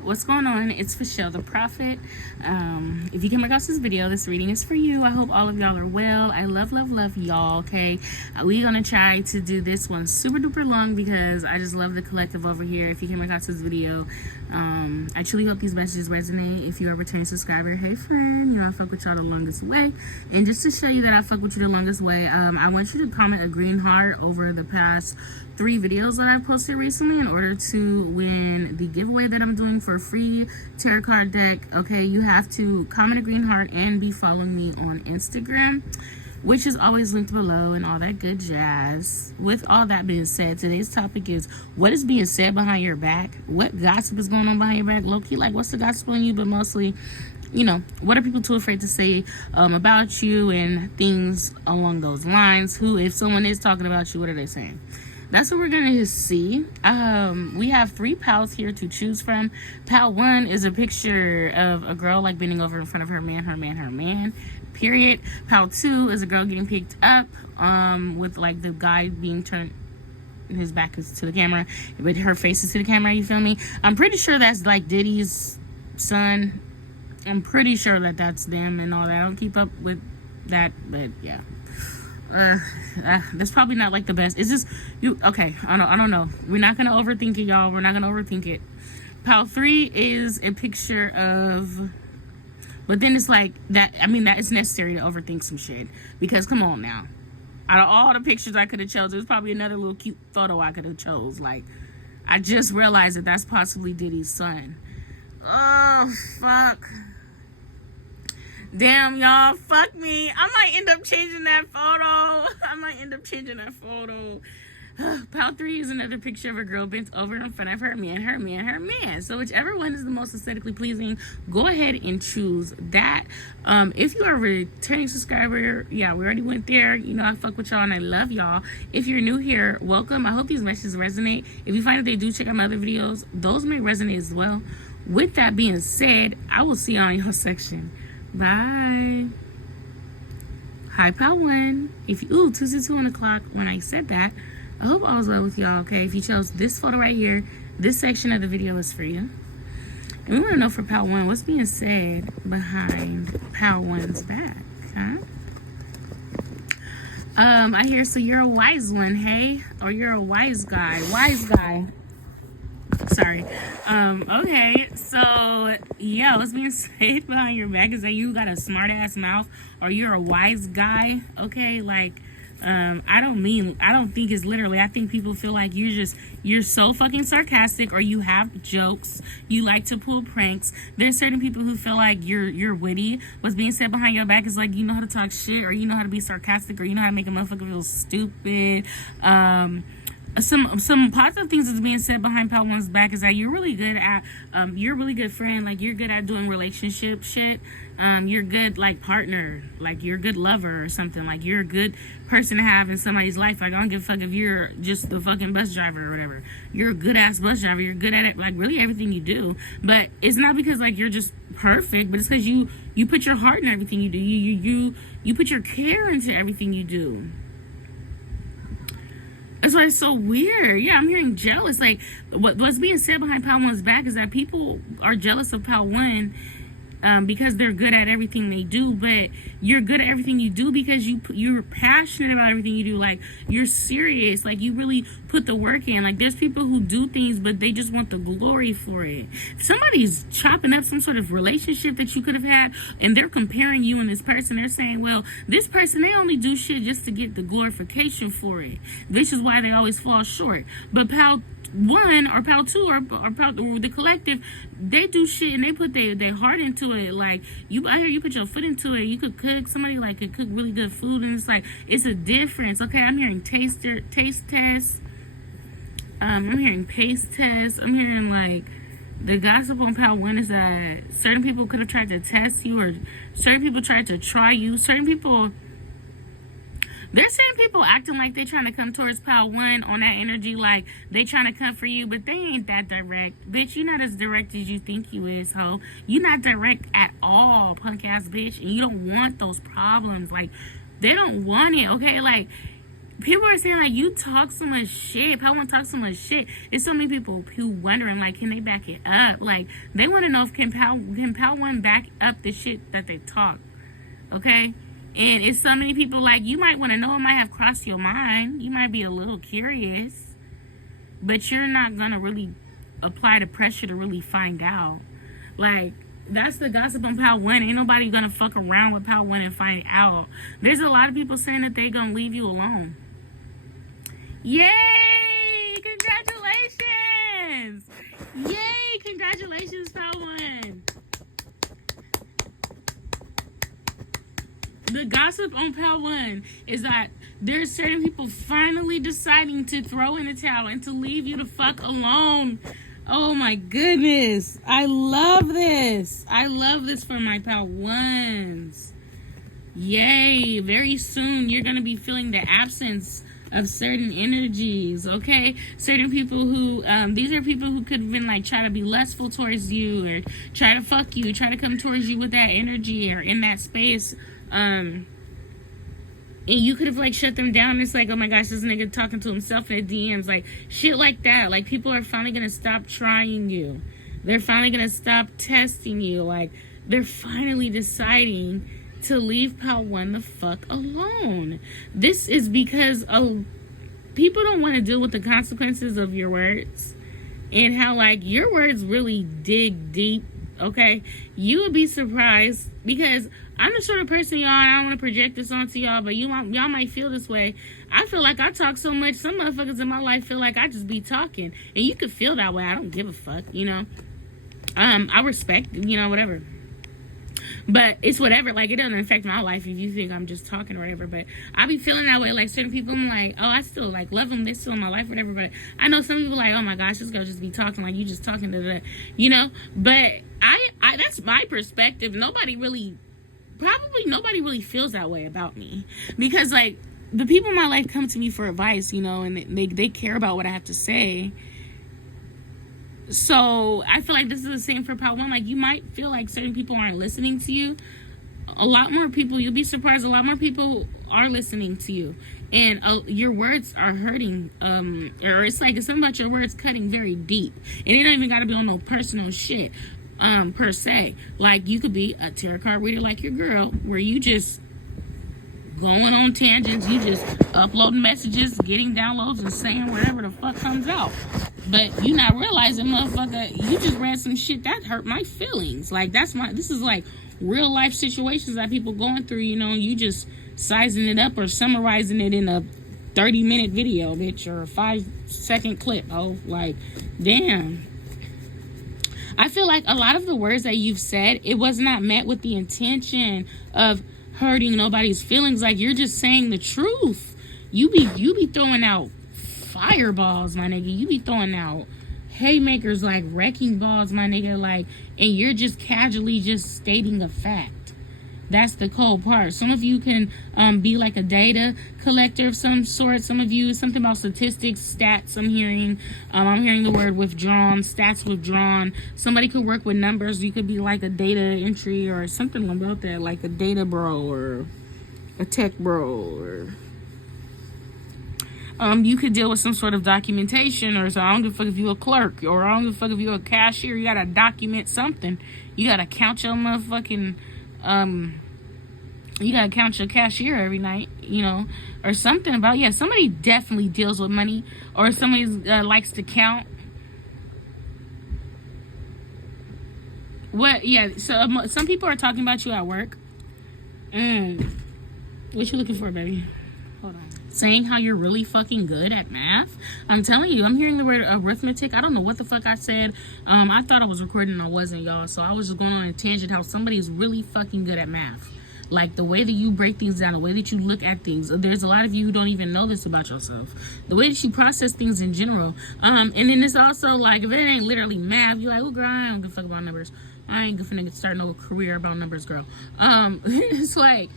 up? What's going on? It's Michelle the Prophet. If you came across this video, this reading is for you. I hope all of y'all are well. I love y'all, okay? We're going to try to do this one super duper long because I just love the collective over here. If you came across this video, I truly hope these messages resonate. If you're a returning subscriber, hey friend, you know I fuck with y'all the longest way. And just to show you that I fuck with you the longest way, I want you to comment a green heart over the past 3 videos that I posted recently in order to win the giveaway that I'm doing for a free tarot card deck. Okay, you have to comment a green heart and be following me on Instagram, which is always linked below and all that good jazz. With all that being said, today's topic is what is being said behind your back? What gossip is going on behind your back? Low-key, like what's the gossip on you? But mostly, you know, what are people too afraid to say about you and things along those lines? Who, if someone is talking about you, what are they saying? That's what we're going to see. We have 3 pals here to choose from. Pal 1 is a picture of a girl like bending over in front of her man, period. Pal 2 is a girl getting picked up with like the guy being turned, his back is to the camera, but her face is to the camera, you feel me? I'm pretty sure that's like Diddy's son. I'm pretty sure that that's them and all that. I don't keep up with that, but yeah. That's probably not like the best. It's just you. Okay, I don't know. We're not gonna overthink it, y'all. We're not gonna overthink it. Pal 3 is a picture of, but then it's like that. I mean, that is necessary to overthink some shit because come on now. Out of all the pictures I could have chose, there's probably another little cute photo I could have chose. Like, I just realized that that's possibly Diddy's son. Oh fuck. Damn, y'all, fuck me. I might end up changing that photo. Pal 3 is another picture of a girl bent over in front of her man. So whichever one is the most aesthetically pleasing, go ahead and choose that. If you are a returning subscriber, yeah, we already went there. You know I fuck with y'all and I love y'all. If you're new here, welcome. I hope these messages resonate. If you find that they do, check out my other videos. Those may resonate as well. With that being said, I will see y'all in your section. Bye. Hi, Pal 1. If you, 2 on the clock when I said that. I hope all is well with y'all, okay? If you chose this photo right here, this section of the video is for you. And we want to know for Pal 1, what's being said behind Pal 1's back, huh? I hear, so you're a wise one, hey? Or you're a wise guy. Sorry. Okay, so yeah, what's being said behind your back is that you got a smart ass mouth or you're a wise guy, okay? Like, I don't think it's literally, I think people feel like you're so fucking sarcastic or you have jokes, you like to pull pranks. There's certain people who feel like you're witty. What's being said behind your back is like you know how to talk shit or you know how to be sarcastic or you know how to make a motherfucker feel stupid. Some positive things that's being said behind Pal 1's back is that you're really good at you're a really good friend, like you're good at doing relationship shit. You're good like partner, like you're a good lover or something, like you're a good person to have in somebody's life. Like I don't give a fuck if you're just the fucking bus driver or whatever. You're a good ass bus driver, you're good at it, like really everything you do. But it's not because like you're just perfect, but it's because you put your heart in everything you do. You put your care into everything you do. That's why it's so weird. Yeah, I'm hearing jealous. Like, what's being said behind Pal 1's back is that people are jealous of Pal 1 because they're good at everything they do, but you're good at everything you do because you're passionate about everything you do. Like, you're serious. Like, you really put the work in. Like, there's people who do things, but they just want the glory for it. If somebody's chopping up some sort of relationship that you could have had, and they're comparing you and this person, they're saying, well, this person, they only do shit just to get the glorification for it. This is why they always fall short. But Pal 1 or Pal 2 or the collective, they do shit and they put their heart into it. Like I hear you put your foot into it. You could cook, somebody like could cook really good food, and it's like it's a difference. Okay, I'm hearing taste tests. I'm hearing pace tests. I'm hearing like the gossip on Pal 1 is that certain people could have tried to test you, or certain people tried to try you. Certain people. There's certain people acting like they're trying to come towards Pal 1 on that energy, like they trying to come for you, but they ain't that direct. Bitch, you're not as direct as you think you is, ho. You're not direct at all, punk ass bitch, and you don't want those problems. Like, they don't want it, okay? Like, people are saying like you talk so much shit. Pal One talks so much shit. There's so many people who wondering like, can they back it up? Like they want to know if can Pal One back up the shit that they talk. Okay, and it's so many people like you might want to know. It might have crossed your mind. You might be a little curious, but you're not gonna really apply the pressure to really find out. Like. That's the gossip on Pal One. Ain't nobody gonna fuck around with Pal One and find out. There's a lot of people saying that they gonna leave you alone. Yay! Congratulations! Yay! Congratulations, Pal One. The gossip on Pal One is that there's certain people finally deciding to throw in the towel and to leave you the fuck alone. Oh my goodness. I love this. I love this for my Pal Ones. Yay. Very soon you're going to be feeling the absence of certain energies, okay? Certain people who, these are people who could have been like try to be lustful towards you or try to fuck you, try to come towards you with that energy or in that space. And you could have, like, shut them down. It's like, oh, my gosh, this nigga talking to himself in the DMs. Like, shit like that. Like, people are finally going to stop trying you. They're finally going to stop testing you. Like, they're finally deciding to leave Pal One the fuck alone. This is because people don't want to deal with the consequences of your words. And how, like, your words really dig deep, okay? You would be surprised because I'm the sort of person, y'all, I don't want to project this onto y'all, but y'all might feel this way. I feel like I talk so much, some motherfuckers in my life feel like I just be talking. And you could feel that way. I don't give a fuck, you know. I respect, you know, whatever. But it's whatever. Like, it doesn't affect my life if you think I'm just talking or whatever. But I be feeling that way. Like, certain people, I'm like, oh, I still, like, love them. They're still in my life, whatever. But I know some people like, oh, my gosh, this girl just be talking like you just talking to the, you know. But I that's my perspective. Nobody really feels that way about me. Because, like, the people in my life come to me for advice, you know, and they care about what I have to say. So I feel like this is the same for Pal One. Like, you might feel like certain people aren't listening to you. A lot more people, you'll be surprised, a lot more people are listening to you. And your words are hurting. Or it's like, it's something about your words cutting very deep. And it don't even got to be on no personal shit, per se. Like, you could be a tarot card reader like your girl, where you just going on tangents, you just uploading messages, getting downloads, and saying whatever the fuck comes out. But you not realizing, motherfucker, you just read some shit that hurt my feelings. Like, this is like real life situations that people going through, you know, you just sizing it up or summarizing it in a 30-minute video, bitch, or a 5-second clip. Oh, like, damn. I feel like a lot of the words that you've said, it was not met with the intention of hurting nobody's feelings. Like, you're just saying the truth. You be throwing out fireballs, my nigga. You be throwing out haymakers, like wrecking balls, my nigga. Like, and you're just casually just stating a fact. That's the cold part. Some of you can be like a data collector of some sort. Some of you, something about statistics, stats. I'm hearing the word withdrawn, stats withdrawn. Somebody could work with numbers. You could be like a data entry or something about that, like a data bro or a tech bro, or you could deal with some sort of documentation, or so I don't give a fuck if you're a clerk, or I don't give a fuck if you're a cashier. You gotta document something. You gotta count your motherfucking you gotta count your cashier every night, you know, or something about, yeah, somebody definitely deals with money, or somebody likes to count. What? Yeah, so some people are talking about you at work. What you looking for, baby? Hold on. Saying how you're really fucking good at math. I'm telling you, I'm hearing the word arithmetic. I don't know what the fuck I said. I thought I was recording and I wasn't, y'all. So I was just going on a tangent how somebody is really fucking good at math. Like, the way that you break things down, the way that you look at things. There's a lot of you who don't even know this about yourself. The way that you process things in general. And then it's also like, if it ain't literally math, you're like, oh, girl, I don't give a fuck about numbers. I ain't gonna start no career about numbers, girl. It's like,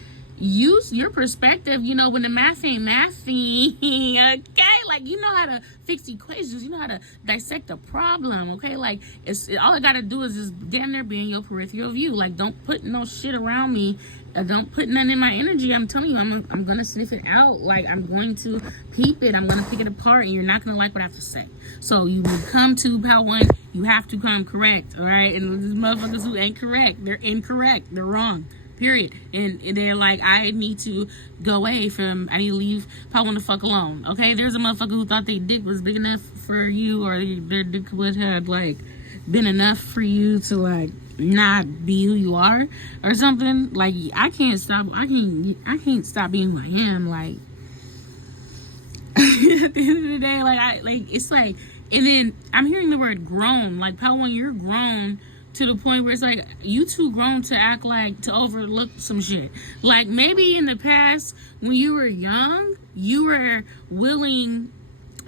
use your perspective, you know, when the math ain't mathing, okay? Like, you know how to fix equations, you know how to dissect a problem, okay? Like, it's all I gotta do is just damn near be in your peripheral view. Like, don't put no shit around me. Don't put nothing in my energy. I'm telling you, I'm gonna sniff it out. Like, I'm going to peep it. I'm gonna pick it apart, and you're not gonna like what I have to say. So you would come to Power One. You have to come correct, all right? And these motherfuckers who ain't correct, they're incorrect. They're wrong. Period. And they're like, I need to go away from, I need to leave Power One the fuck alone. Okay? There's a motherfucker who thought their dick was big enough for you, or their dick would have like been enough for you to like not be who you are or something. Like, I can't stop being who I am. Like, at the end of the day, it's like, and then I'm hearing the word grown. Like, Power One, you're grown to the point where it's like, you too grown to act like, to overlook some shit. Like, maybe in the past, when you were young, you were willing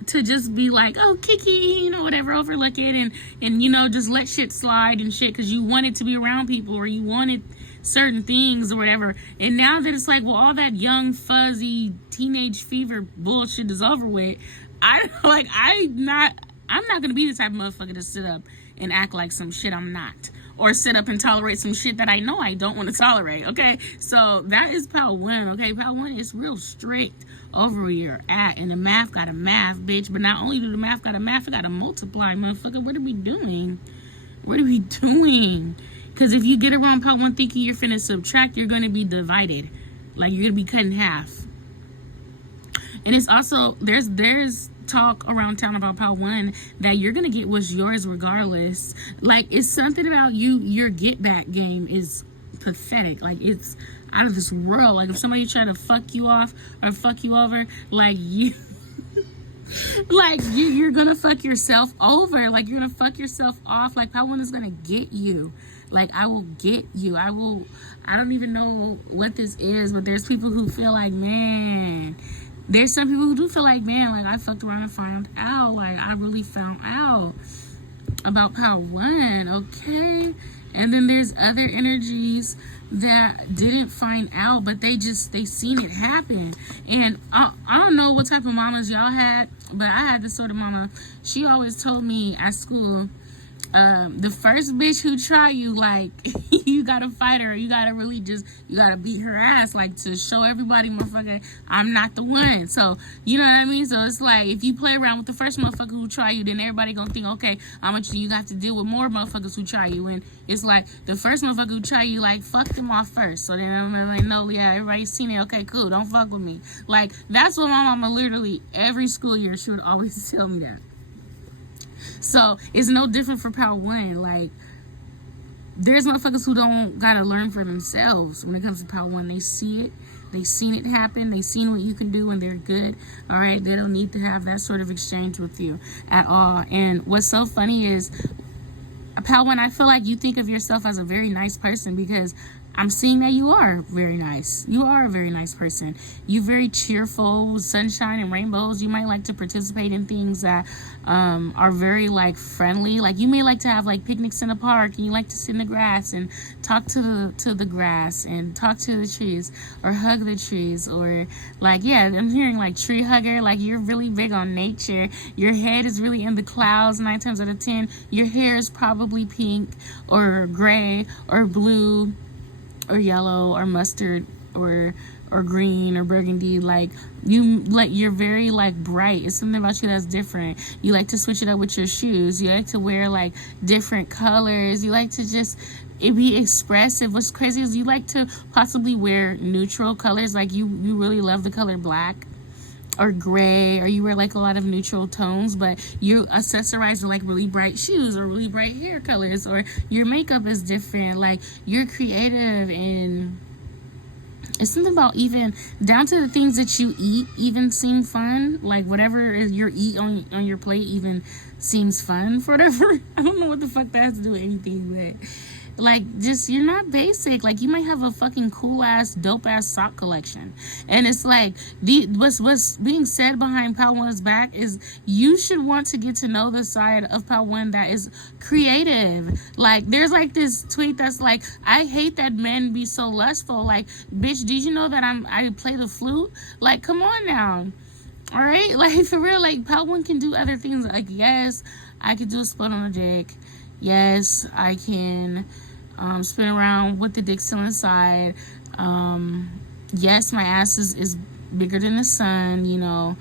to just be like, oh, Kiki, you know, whatever, overlook it, and you know, just let shit slide and shit, because you wanted to be around people, or you wanted certain things or whatever. And now that it's like, well, all that young, fuzzy, teenage fever bullshit is over with, I'm not gonna be the type of motherfucker to sit up and act like some shit I'm not, or sit up and tolerate some shit that I know I don't want to tolerate. Okay, so that is Power One. Okay, Power One is real strict over where you're at, and the math got a math, bitch. But not only do the math got a math, it got to multiply, motherfucker. What are we doing? What are we doing? Because if you get around Power One thinking you're finna subtract, you're gonna be divided. Like, you're gonna be cut in half. And it's also, there's talk around town about Power One that you're gonna get what's yours regardless. Like, it's something about you, your get back game is pathetic. Like, it's out of this world. Like, if somebody try to fuck you off or fuck you over, like, you're gonna fuck yourself over. Like, you're gonna fuck yourself off. Like, Power One is gonna get you. Like, I will get you. I don't even know what this is, but there's people who feel like, man, there's some people who do feel like, man, like, I fucked around and found out. Like, I really found out about Power One, okay? And then there's other energies that didn't find out, but they seen it happen. And I don't know what type of mamas y'all had, but I had this sort of mama. She always told me at school, the first bitch who try you, like, you gotta fight her. You gotta really you gotta beat her ass, like, to show everybody, motherfucker, I'm not the one. So, you know what I mean? So it's like, if you play around with the first motherfucker who try you, then everybody gonna think, okay, how much do you have to deal with more motherfuckers who try you? And it's like, the first motherfucker who try you, like, fuck them off first. So then I'm like, no, yeah, everybody's seen it. Okay, cool, don't fuck with me. Like, that's what my mama literally, every school year, she would always tell me that. So it's no different for Power One. Like, there's motherfuckers who don't gotta learn for themselves when it comes to Power One. They see it, they seen it happen, they seen what you can do, and they're good. All right, they don't need to have that sort of exchange with you at all. And what's so funny is, Power One, I feel like you think of yourself as a very nice person, because I'm seeing that you are very nice. You are a very nice person. You're very cheerful, sunshine and rainbows. You might like to participate in things that are very, like, friendly. Like, you may like to have, like, picnics in the park, and you like to sit in the grass and talk to the grass and talk to the trees, or hug the trees, or, like, yeah, I'm hearing, like, tree hugger. Like, you're really big on nature. Your head is really in the clouds 9 times out of 10. Your hair is probably pink or gray or blue or yellow or mustard or green or burgundy. Like, you're very, like, bright. It's something about you that's different. You like to switch it up with your shoes. You like to wear, like, different colors. You like to just be expressive. What's crazy is you like to possibly wear neutral colors. Like, you really love the color black or gray, or you wear, like, a lot of neutral tones, but you accessorize with, like, really bright shoes or really bright hair colors, or your makeup is different. Like, you're creative, and it's something about, even down to the things that you eat even seem fun. Like, whatever is your eat on your plate even seems fun for whatever. I don't know what the fuck that has to do with anything, but Like, just, you're not basic. Like, you might have a fucking cool ass, dope ass sock collection. And it's like, what's being said behind Pal One's back is you should want to get to know the side of Pal One that is creative. Like, there's like this tweet that's like, I hate that men be so lustful. Like, bitch, did you know that I play the flute? Like, come on now. All right? Like, for real, like, Pal One can do other things. Like, yes, I could do a split on a dick. Yes, I can spin around with the dick still inside. Yes, my ass is bigger than the sun, you know.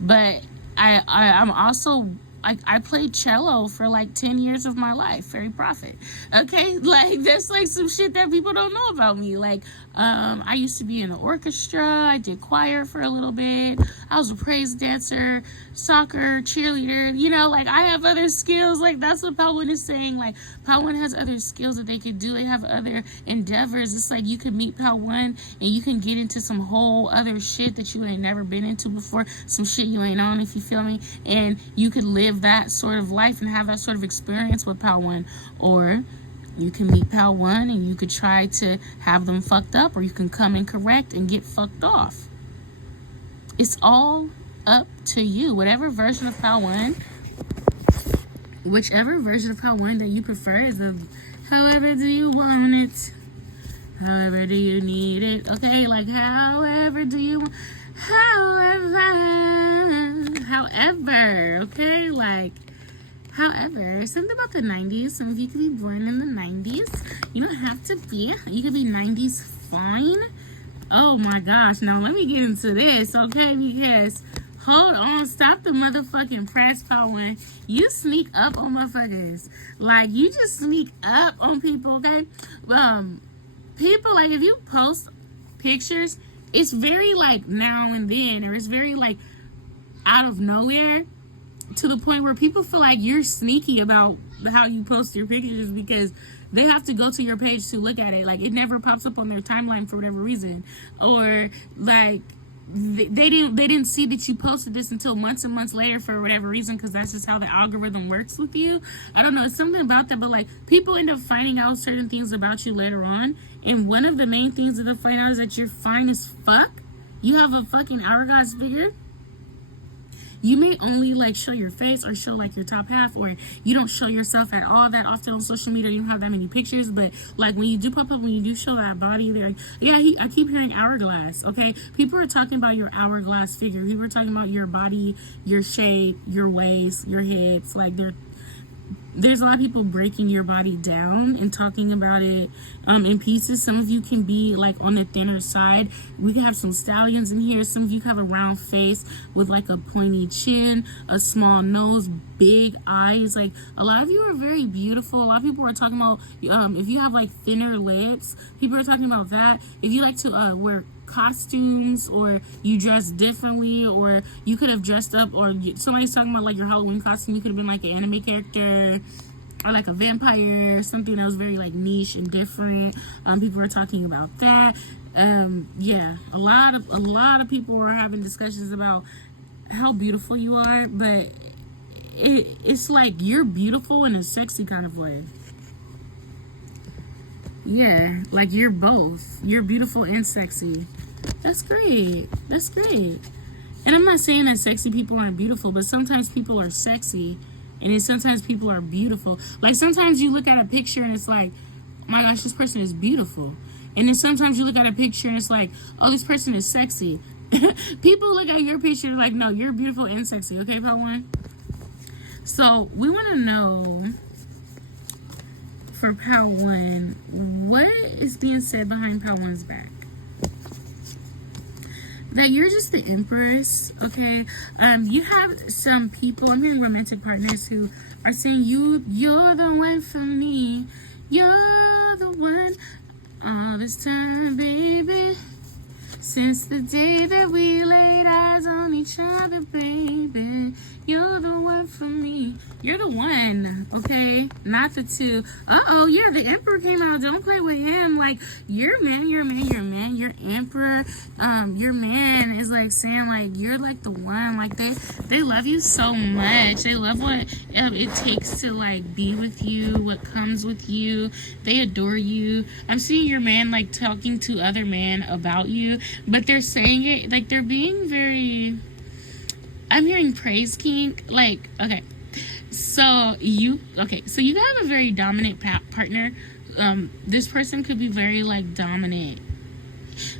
But I'm also, I played cello for like 10 years of my life. Very profit. Okay? Like, that's like some shit that people don't know about me. Like, I used to be in the orchestra. I did choir for a little bit. I was a praise dancer, soccer, cheerleader. You know, like, I have other skills. Like, that's what Pal One is saying. Like, Pal One has other skills that they could do. They have other endeavors. It's like you could meet Pal One and you can get into some whole other shit that you ain't never been into before. Some shit you ain't on, if you feel me. And you could live that sort of life and have that sort of experience with Pal One. Or you can meet Pal One and you could try to have them fucked up, or you can come and correct and get fucked off. It's all up to you. Whatever version of Pal One, whichever version of Pal One that you prefer is however do you want it, however do you need it, okay? Like, however do you want, however, okay? Like, however, something about the 90s. Some of you could be born in the 90s. You don't have to be. You could be 90s fine. Oh my gosh. Now let me get into this, okay? Because, hold on. Stop the motherfucking press, Pal One. You sneak up on motherfuckers. Like, you just sneak up on people, okay? People, like, if you post pictures, it's very, like, now and then. Or it's very, like, out of nowhere. To the point where people feel like you're sneaky about how you post your pictures because they have to go to your page to look at it. Like, it never pops up on their timeline for whatever reason. Or, like, they didn't see that you posted this until months and months later for whatever reason, because that's just how the algorithm works with you. I don't know. It's something about that. But, like, people end up finding out certain things about you later on. And one of the main things that they find out is that you're fine as fuck. You have a fucking hourglass figure. You may only, like, show your face or show, like, your top half, or you don't show yourself at all that often on social media. You don't have that many pictures, but, like, when you do pop up, when you do show that body, they're like, yeah, I keep hearing hourglass, okay? People are talking about your hourglass figure. People are talking about your body, your shape, your waist, your hips. Like, there's a lot of people breaking your body down and talking about it in pieces. Some of you can be, like, on the thinner side. We can have some stallions in here. Some of you have a round face with, like, a pointy chin, a small nose, big eyes. Like, a lot of you are very beautiful. A lot of people are talking about if you have, like, thinner lips, people are talking about that. If you like to wear costumes, or you dress differently, or you could have dressed up, or somebody's talking about, like, your Halloween costume, you could have been like an anime character or like a vampire, something that was very, like, niche and different. People are talking about that. Yeah, a lot of people are having discussions about how beautiful you are, but it's like you're beautiful in a sexy kind of way. Yeah, like, you're both. You're beautiful and sexy. That's great. That's great. And I'm not saying that sexy people aren't beautiful, but sometimes people are sexy, and then sometimes people are beautiful. Like, sometimes you look at a picture and it's like, oh my gosh, this person is beautiful. And then sometimes you look at a picture and it's like, oh, this person is sexy. People look at your picture like, no, you're beautiful and sexy. Okay, Pal One? So, we want to know, for Pal One, what is being said behind Pal One's back? That you're just the empress, okay? You have some people, I'm hearing romantic partners who are saying you're the one for me. You're the one all this time, baby. Since the day that we laid eyes on each other, baby, you're the one for me. You're the one, okay? Not the two. Uh-oh, yeah, the emperor came out. Don't play with him. Like, your man, your emperor, your man is like saying like you're like the one. Like they love you so much. They love what it takes to like be with you, what comes with you. They adore you. I'm seeing your man like talking to other men about you, but they're saying it like they're being very, I'm hearing praise king. Like, okay, so you have a very dominant partner. This person could be very like dominant.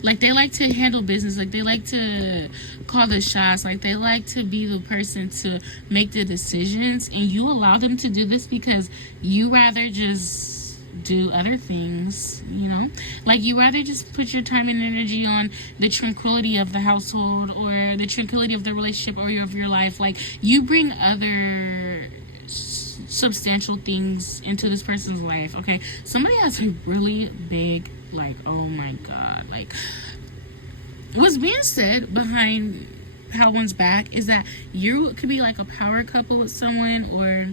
Like they like to handle business. Like they like to call the shots. Like they like to be the person to make the decisions. And you allow them to do this because you rather just do other things, you know? Like you rather just put your time and energy on the tranquility of the household or the tranquility of the relationship or of your life. Like you bring other substantial things into this person's life, okay? Somebody has a really big, like, oh my god, like what's being said behind how one's back is that you could be like a power couple with someone, or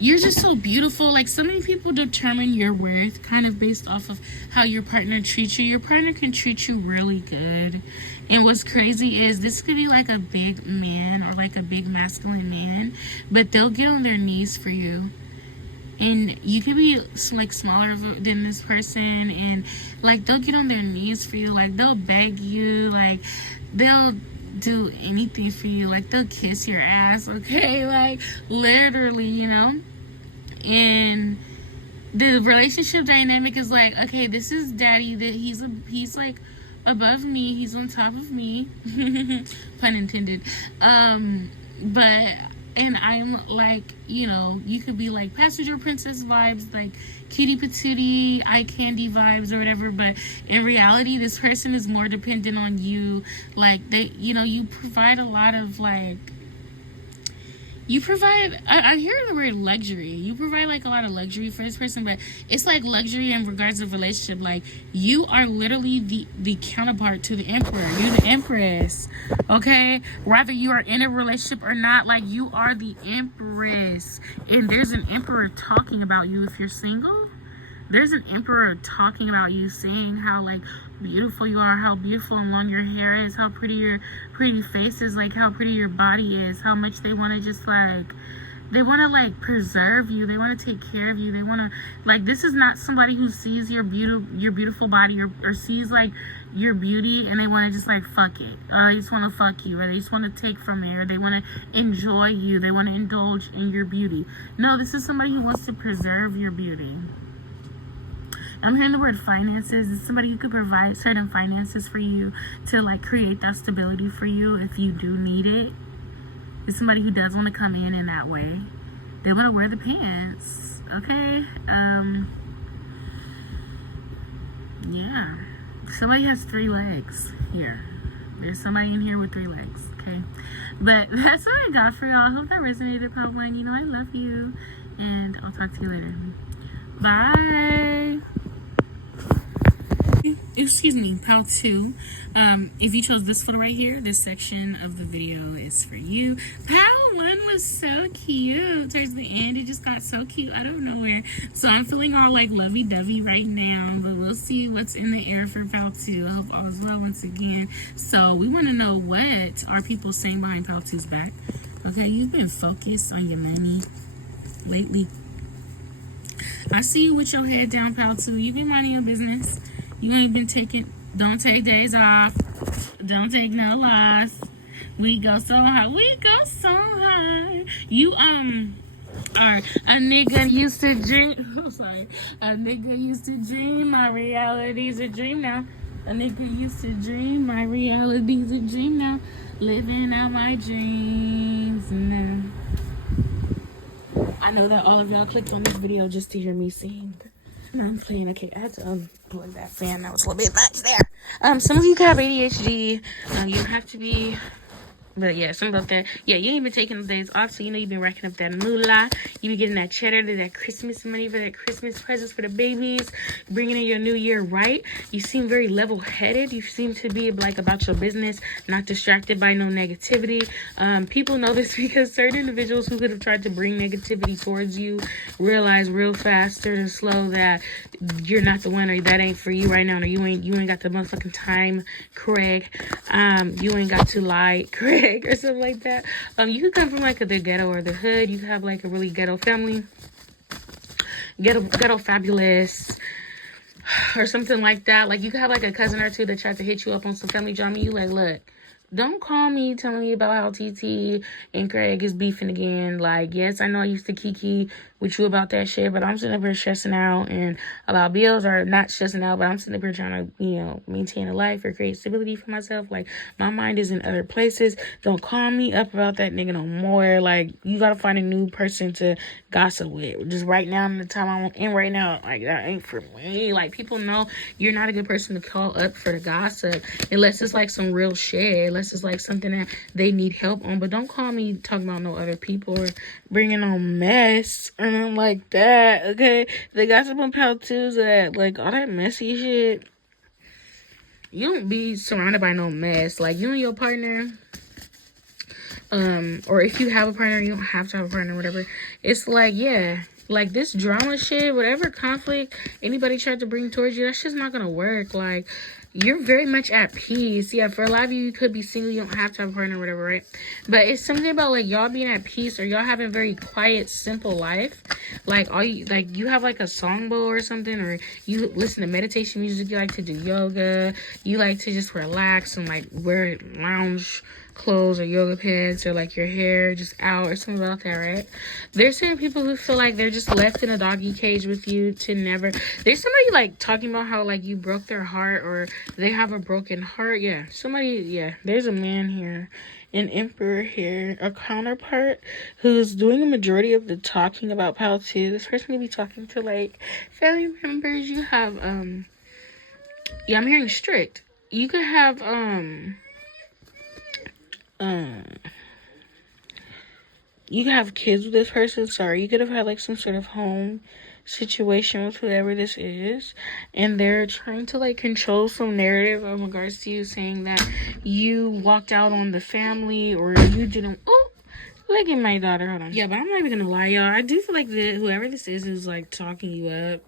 you're just so beautiful. Like so many people determine your worth kind of based off of how your partner treats you. Your partner can treat you really good. And what's crazy is this could be like a big man or like a big masculine man, but they'll get on their knees for you. And you could be like smaller than this person, and like they'll get on their knees for you. Like they'll beg you, like they'll do anything for you. Like they'll kiss your ass, okay? Like literally, you know? And the relationship dynamic is like, okay, this is daddy, that he's like above me, he's on top of me. Pun intended. But and I'm like, you know, you could be like passenger princess vibes, like cutie patootie, eye candy vibes or whatever, but in reality this person is more dependent on you. Like they, you know, you provide a lot of like, you provide, I hear the word luxury. You provide like a lot of luxury for this person, but it's like luxury in regards to relationship. Like you are literally the counterpart to the emperor. You're the empress, okay? Whether you are in a relationship or not, like you are the empress. And there's an emperor talking about you if you're single. There's an emperor talking about you, saying how like beautiful you are, how beautiful and long your hair is, how pretty your pretty face is, like how pretty your body is, how much they want to just like, they want to like preserve you, they want to take care of you, they want to like, this is not somebody who sees your beautiful body or sees like your beauty and they want to just like fuck it, or they just want to fuck you, or they just want to take from it, or they want to enjoy you, they want to indulge in your beauty. No, this is somebody who wants to preserve your beauty. I'm hearing the word finances. It's somebody who could provide certain finances for you to like create that stability for you if you do need it. It's somebody who does want to come in that way. They want to wear the pants, okay? Yeah. Somebody has 3 legs here. There's somebody in here with 3 legs, okay? But that's what I got for y'all. I hope that resonated, Part 1. You know I love you, and I'll talk to you later. Bye. Excuse me, Part 2. If you chose this photo right here, this section of the video is for you. Part 1 was so cute. Towards the end, it just got so cute out of nowhere. So I'm feeling all like lovey-dovey right now, but we'll see what's in the air for Part 2. I hope all is well once again. So we want to know what are people saying behind Part 2's back. Okay, you've been focused on your money lately. I see you with your head down, Part 2. You've been minding your business. You ain't been don't take days off. Don't take no loss. We go so hard. We go so hard. You, are a nigga used to dream. I'm sorry. A nigga used to dream. My reality's a dream now. A nigga used to dream. My reality's a dream now. Living out my dreams now. I know that all of y'all clicked on this video just to hear me sing. No, I'm playing. Okay, I had to unplug that fan. That was a little bit much there. Some of you could have ADHD. You don't have to be But yeah, something about that. Yeah, you ain't been taking the days off, so you know you've been racking up that moolah. You been getting that cheddar, that Christmas money for that Christmas presents for the babies, bringing in your new year right. You seem very level-headed. You seem to be like about your business, not distracted by no negativity. People know this because certain individuals who could have tried to bring negativity towards you realize real fast and slow that you're not the one, or that ain't for you right now, or you ain't got the motherfucking time, Craig. You ain't got to lie, Craig, or something like that. You could come from like the ghetto or the hood. You could have like a really ghetto family, ghetto fabulous, or something like that. Like you could have like a cousin or two that tried to hit you up on some family drama. You like, look, don't call me telling me about how TT and Craig is beefing again. Like, yes, I know I used to kiki with you about that shit, but I'm sitting up here stressing out and about bills, or not stressing out, but I'm sitting up here trying to, maintain a life or create stability for myself. Like, my mind is in other places. Don't call me up about that nigga no more. Like, you gotta find a new person to gossip with. Just right now, in the time I'm in right now, like, that ain't for me. Like, people know you're not a good person to call up for the gossip unless it's like some real shit, unless it's like something that they need help on. But don't call me talking about no other people or bringing on mess or nothing like that, okay? The gossip on Pal Tuesday, like all that messy shit, you don't be surrounded by no mess. Like, you and your partner, or if you have a partner, you don't have to have a partner, whatever. It's like, yeah, like this drama shit, whatever conflict anybody tried to bring towards you, that's just not gonna work. Like, you're very much at peace. Yeah, for a lot of you, you could be single, you don't have to have a partner or whatever, right? But it's something about like y'all being at peace, or y'all having a very quiet, simple life. Like you have like a songbook or something, or you listen to meditation music, you like to do yoga, you like to just relax and like wear lounge clothes or yoga pants, or like your hair just out or something about that, right? There's certain people who feel like they're just left in a doggy cage with you to never. There's somebody like talking about how like you broke their heart, or they have a broken heart. Yeah, there's a man here, an emperor here, a counterpart who's doing the majority of the talking about Pal 2. This person could be talking to like family members. You have I'm hearing strict. You could have you could have kids with this person. Sorry, you could have had like some sort of home situation with whoever this is, and they're trying to like control some narrative in regards to you, saying that you walked out on the family, or you didn't. Oh, look at my daughter. Hold on. Yeah, but I'm not even gonna lie, y'all. I do feel like whoever this is who's like talking you up,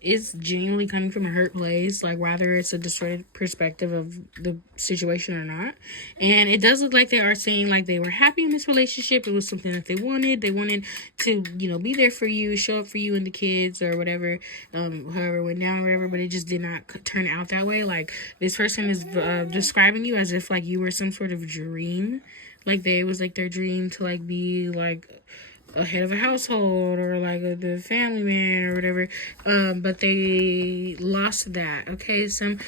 is genuinely coming from a hurt place, like whether it's a distorted perspective of the situation or not. And it does look like they are saying like they were happy in this relationship. It was something that they wanted to be there for you, show up for you and the kids, or whatever, however it went down or whatever, but it just did not turn out that way. Like, this person is describing you as if like you were some sort of dream, like it was like their dream to like be like a head of a household, or like the family man or whatever, but they lost that. Okay, some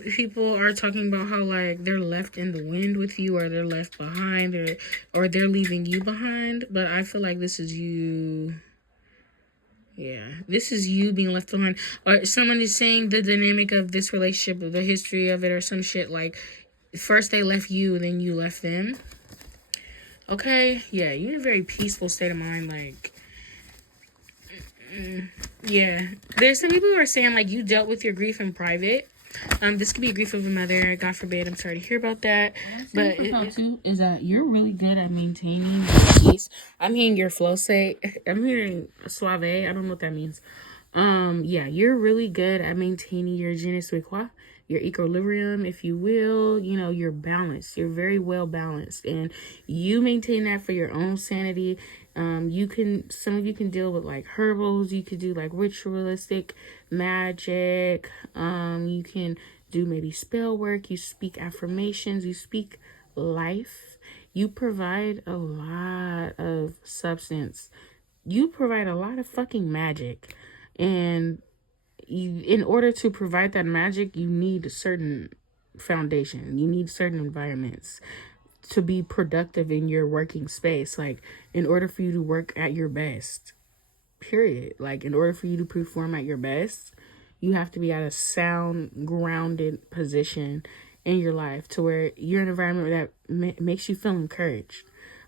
people are talking about how like they're left in the wind with you, or they're left behind, or they're leaving you behind. But I feel like this is you. Yeah, this is you being left behind. Or someone is saying the dynamic of this relationship, the history of it, or some shit like first they left you, then you left them. Okay, yeah, you're in a very peaceful state of mind, like, yeah. There's some people who are saying, like, you dealt with your grief in private. This could be a grief of a mother, God forbid, I'm sorry to hear about that. But too is that you're really good at maintaining peace. I'm hearing your flow state. I'm hearing suave. I don't know what that means. Yeah, you're really good at maintaining your je ne sais quoi, your equilibrium, if you will. You're balanced. You're very well balanced, and you maintain that for your own sanity. Some of you can deal with like herbals. You could do like ritualistic magic. You can do maybe spell work. You speak affirmations. You speak life. You provide a lot of substance. You provide a lot of fucking magic. And in order to provide that magic, you need a certain foundation. You need certain environments to be productive in your working space. Like, in order for you to work at your best, period. Like, in order for you to perform at your best, you have to be at a sound, grounded position in your life to where you're in an environment that makes you feel encouraged.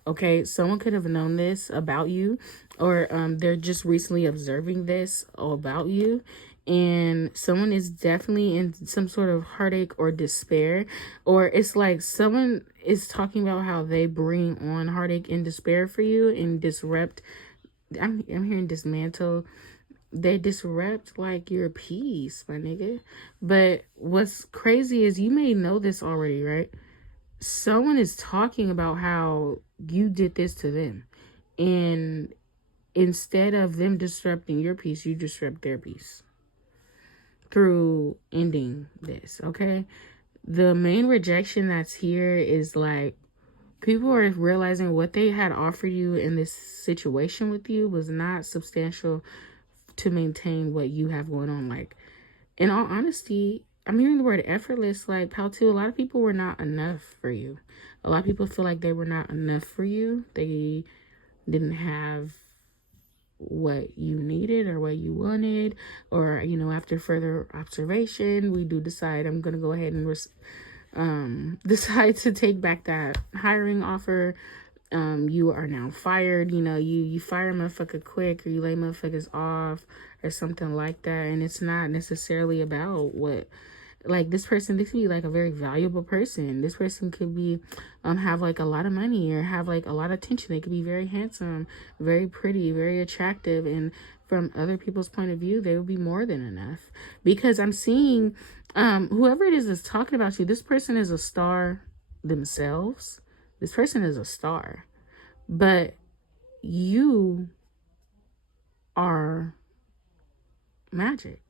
Okay, someone could have known this about you, or they're just recently observing this about you, and someone is definitely in some sort of heartache or despair, or it's like someone is talking about how they bring on heartache and despair for you and disrupt. I'm hearing dismantle. They disrupt like your peace, my nigga. But what's crazy is you may know this already, right? Someone is talking about how you did this to them, and instead of them disrupting your peace, you disrupt their peace through ending this. Okay, the main rejection that's here is like people are realizing what they had offered you in this situation with you was not substantial to maintain what you have going on. Like, in all honesty, I'm hearing the word effortless. Like, pal, too, a lot of people were not enough for you. A lot of people feel like they were not enough for you. They didn't have what you needed or what you wanted, or after further observation, we do decide I'm gonna go ahead and decide to take back that hiring offer. You are now fired. You fire a motherfucker quick, or you lay motherfuckers off, or something like that. And it's not necessarily about what, like, this person, this could be like a very valuable person. This person could be have like a lot of money, or have like a lot of attention. They could be very handsome, very pretty, very attractive, and from other people's point of view, they would be more than enough. Because I'm seeing whoever it is that's talking about you, this person is a star themselves. This person is a star, but you are magic,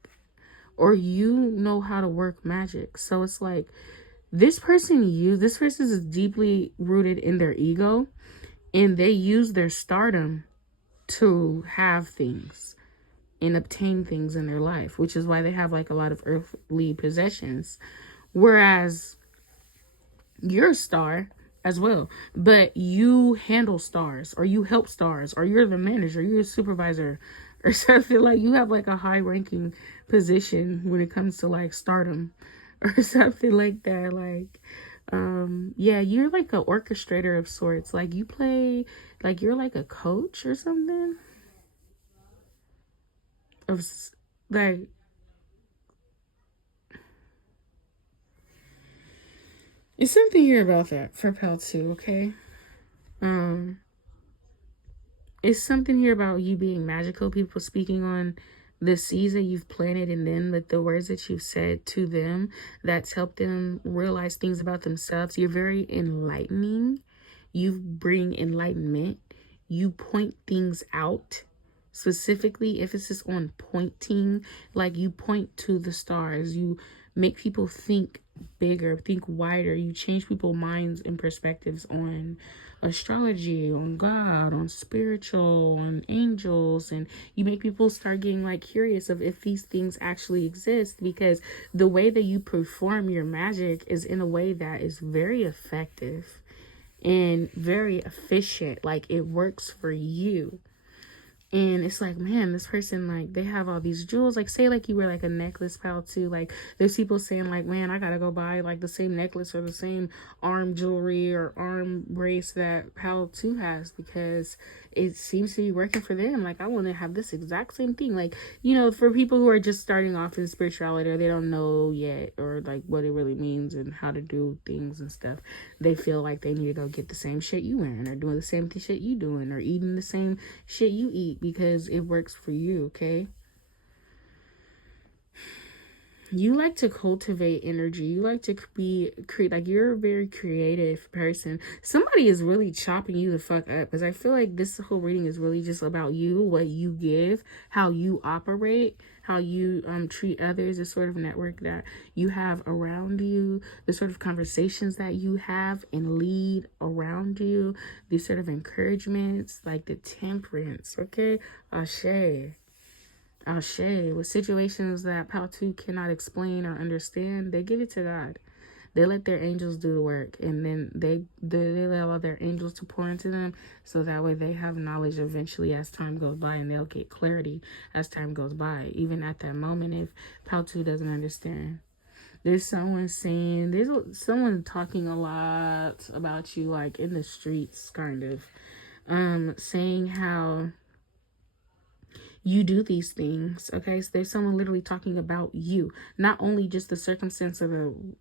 or you know how to work magic. So it's like this person is deeply rooted in their ego, and they use their stardom to have things and obtain things in their life, which is why they have like a lot of earthly possessions. Whereas you're a star as well, but you handle stars, or you help stars, or you're the manager, you're a supervisor, or something. Like, you have like a high ranking position when it comes to like stardom, or something like that. Like, yeah, you're like an orchestrator of sorts. Like, you play, like, you're like a coach or something of like, it's something here about that for Pal 2, okay? It's something here about you being magical, people speaking on the seeds that you've planted in them, like the words that you've said to them that's helped them realize things about themselves. You're very enlightening. You bring enlightenment. You point things out. Specifically, emphasis on pointing, like you point to the stars. You make people think bigger, think wider. You change people's minds and perspectives on astrology, on God, on spiritual, on angels, and you make people start getting like curious of if these things actually exist, because the way that you perform your magic is in a way that is very effective and very efficient. Like, it works for you. And it's like, man, this person, like, they have all these jewels. Like, say, like, you wear, like, a necklace, Pal, too. Like, there's people saying, like, man, I gotta go buy, like, the same necklace or the same arm jewelry or arm brace that Pal, too, has, because it seems to be working for them. Like, I want to have this exact same thing. Like, for people who are just starting off in spirituality, or they don't know yet, or, like, what it really means and how to do things and stuff, they feel like they need to go get the same shit you wearing, or doing the same shit you doing, or eating the same shit you eat, because it works for you, okay? You like to cultivate energy. You like to create, like, you're a very creative person. Somebody is really chopping you the fuck up, because I feel like this whole reading is really just about you, what you give, how you operate, how you treat others, the sort of network that you have around you, the sort of conversations that you have and lead around you, the sort of encouragements, like the temperance, okay? Ashe. With situations that Pal2 cannot explain or understand, they give it to God. They let their angels do the work, and then they allow their angels to pour into them, so that way they have knowledge eventually as time goes by, and they'll get clarity as time goes by, even at that moment if Pal2 doesn't understand. There's someone saying, someone talking a lot about you, like in the streets, kind of, saying how you do these things. Okay, so there's someone literally talking about you, not only just the circumstance of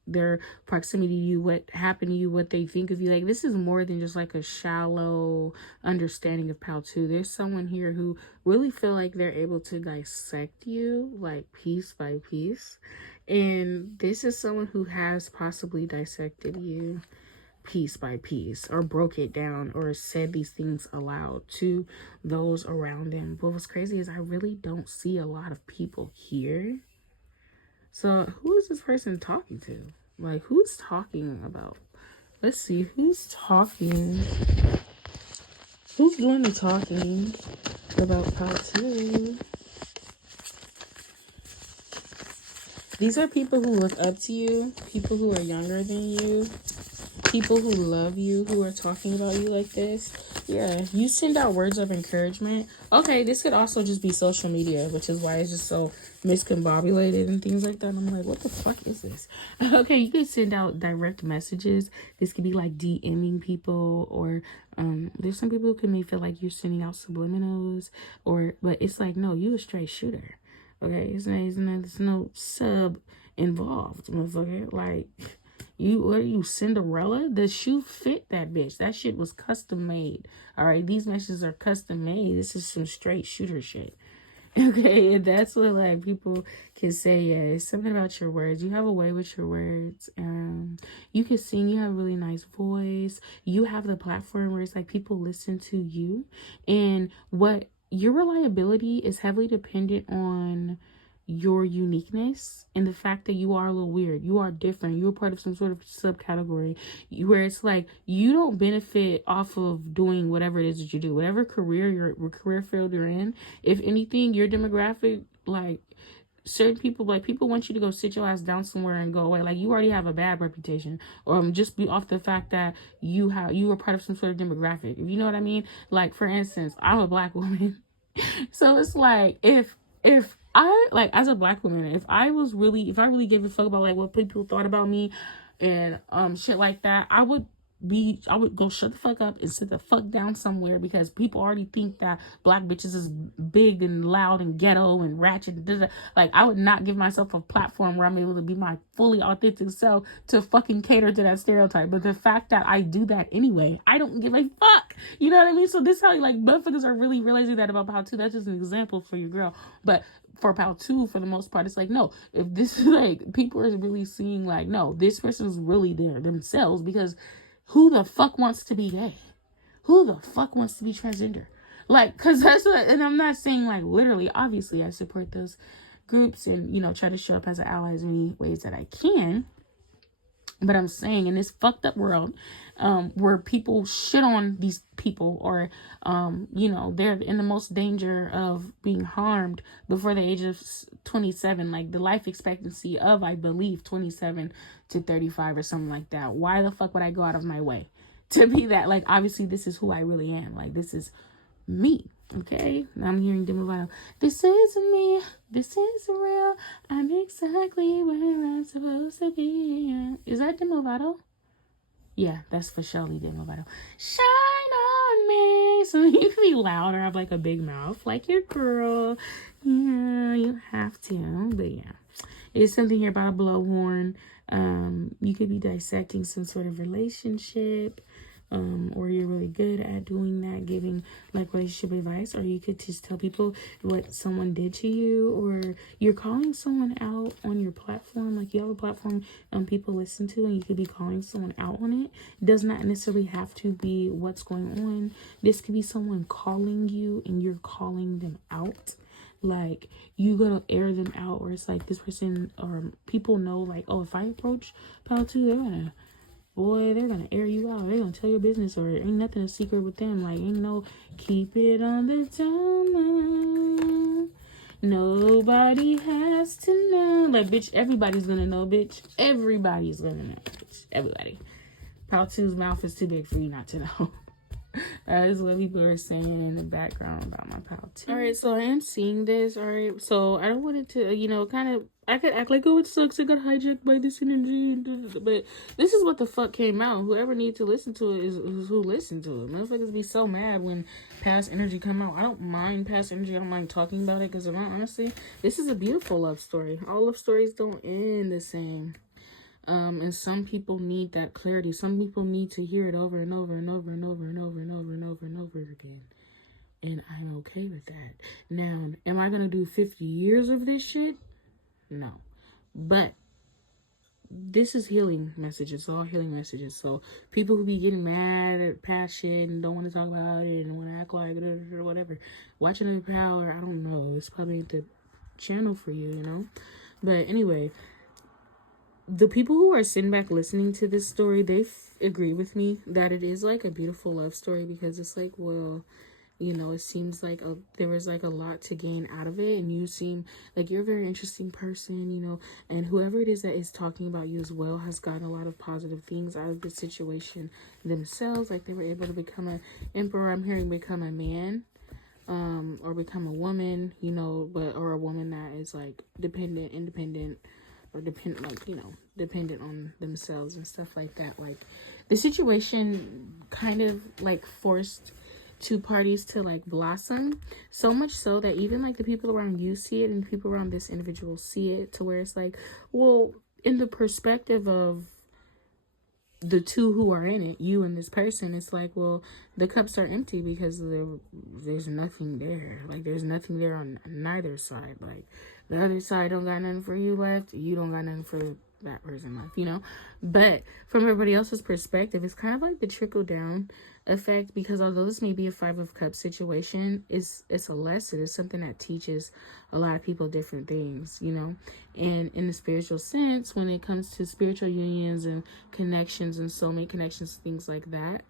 their proximity to you, what happened to you, what they think of you. Like, this is more than just like a shallow understanding of Pal 2. There's someone here who really feel like they're able to dissect you, like piece by piece, and this is someone who has possibly dissected you piece by piece, or broke it down, or said these things aloud to those around them. But what's crazy is I really don't see a lot of people here. So who is this person talking to? Like, who's talking about? Let's see, who's talking? Who's doing the talking about part 2? These are people who look up to you, people who are younger than you, people who love you, who are talking about you like this. Yeah, you send out words of encouragement. Okay, this could also just be social media, which is why it's just so miscombobulated and things like that. And I'm like, what the fuck is this? Okay, you could send out direct messages. This could be like DMing people, or there's some people who may feel like you're sending out subliminals, but it's like, no, you a straight shooter. Okay, there's no sub involved, motherfucker. Like, what are you, Cinderella? The shoe fit that bitch. That shit was custom made. All right, these messages are custom made. This is some straight shooter shit. Okay, and that's what like people can say. Yeah, it's something about your words. You have a way with your words. You can sing. You have a really nice voice. You have the platform where it's like people listen to you, and what your reliability is heavily dependent on your uniqueness and the fact that you are a little weird. You are different. You're part of some sort of subcategory where it's like you don't benefit off of doing whatever it is that you do, whatever career field you're in. If anything, your demographic, like certain people, like people want you to go sit your ass down somewhere and go away. Like, you already have a bad reputation, or just be off the fact that you are part of some sort of demographic, if you know what I mean. Like, for instance, I'm a Black woman. So it's like, if I, like, as a Black woman, if I really gave a fuck about like what people thought about me and shit like that, I would go shut the fuck up and sit the fuck down somewhere, because people already think that Black bitches is big and loud and ghetto and ratchet. Like, I would not give myself a platform where I'm able to be my fully authentic self to fucking cater to that stereotype. But the fact that I do that anyway, I don't give a fuck. You know what I mean? So this is how, like, motherfuckers are really realizing that about Pal 2. That's just an example for your girl. But for Pal 2, for the most part, it's like, no, if this is like, people are really seeing like, no, this person's really there themselves, because who the fuck wants to be gay? Who the fuck wants to be transgender? Like, because that's what, and I'm not saying like literally, obviously I support those groups and, you know, try to show up as an ally as many ways that I can. But I'm saying, in this fucked up world, where people shit on these people, or, you know, they're in the most danger of being harmed before the age of 27, like the life expectancy of, I believe, 27 to 35 or something like that. Why the fuck would I go out of my way to be that? Like, obviously, this is who I really am. Like, this is me. Okay, I'm hearing Demi Lovato. This is me. This is real. I'm exactly where I'm supposed to be. Is that Demi Lovato? Yeah, that's for Shelly Demi Lovato. Shine on me. So you can be loud or have like a big mouth, like your girl. Yeah, you have to. But yeah, it's something here about a blowhorn. You could be dissecting some sort of relationship. Or you're really good at doing that, giving like relationship advice, or you could just tell people what someone did to you, or you're calling someone out on your platform. Like, you have a platform people listen to, and you could be calling someone out on it. It does not necessarily have to be what's going on. This could be someone calling you and you're calling them out. Like, you gonna air them out, or it's like this person, or people know like, oh, if I approach Pal 2, they're gonna air you out. They're gonna tell your business, or ain't nothing a secret with them. Like, ain't no keep it on the down. Nobody has to know. Like, bitch, everybody's gonna know, bitch. Everybody's gonna know, bitch. Everybody. Pal 2's mouth is too big for you not to know. That is what people are saying in the background about my pal too. All right, so I am seeing this. All right, so I don't want it to, kind of. I could act like, oh, it sucks. I got hijacked by this energy, but this is what the fuck came out. Whoever needs to listen to it is who listened to it. Motherfuckers be so mad when past energy come out. I don't mind past energy. I don't mind talking about it because, honestly, this is a beautiful love story. All love stories don't end the same. And some people need that clarity. Some people need to hear it over and over and over and over and over and over and over and over again. And I'm okay with that. Now, am I going to do 50 years of this shit? No. But this is healing messages, all healing messages. So people who be getting mad at past shit and don't want to talk about it and want to act like it or whatever, watching the power, I don't know. It's probably ain't the channel for you, But anyway, the people who are sitting back listening to this story, they agree with me that it is like a beautiful love story because it's like, well, it seems like there was like a lot to gain out of it, and you seem like you're a very interesting person, and whoever it is that is talking about you as well has gotten a lot of positive things out of the situation themselves. Like they were able to become an emperor. I'm hearing become a man, or become a woman, or a woman that is like independent. Or dependent on themselves and stuff like that. Like the situation kind of like forced two parties to like blossom, so much so that even like the people around you see it and the people around this individual see it, to where it's like, well, in the perspective of the two who are in it, you and this person, it's like, well, the cups are empty because there's nothing there. Like there's nothing there on neither side. Like the other side don't got nothing for you left, you don't got nothing for that person left, But from everybody else's perspective, it's kind of like the trickle down effect, because although this may be a 5 of Cups situation, it's a lesson. It's something that teaches a lot of people different things, and in the spiritual sense, when it comes to spiritual unions and connections and soulmate connections, things like that,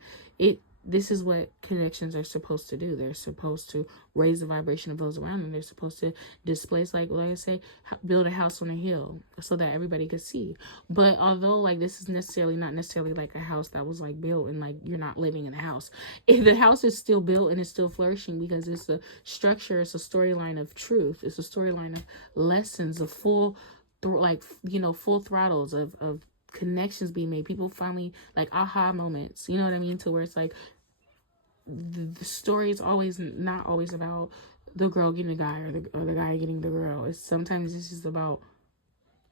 this is what connections are supposed to do. They're supposed to raise the vibration of those around them. They're supposed to displace, like I say, build a house on a hill so that everybody could see. But although like this is not necessarily like a house that was like built and like you're not living in the house, if the house is still built and it's still flourishing because it's a structure, it's a storyline of truth, it's a storyline of lessons, of full throttles of connections being made, people finally like aha moments, you know what I mean, to where it's like the story is not always about the girl getting the guy or the guy getting the girl. Sometimes it's just about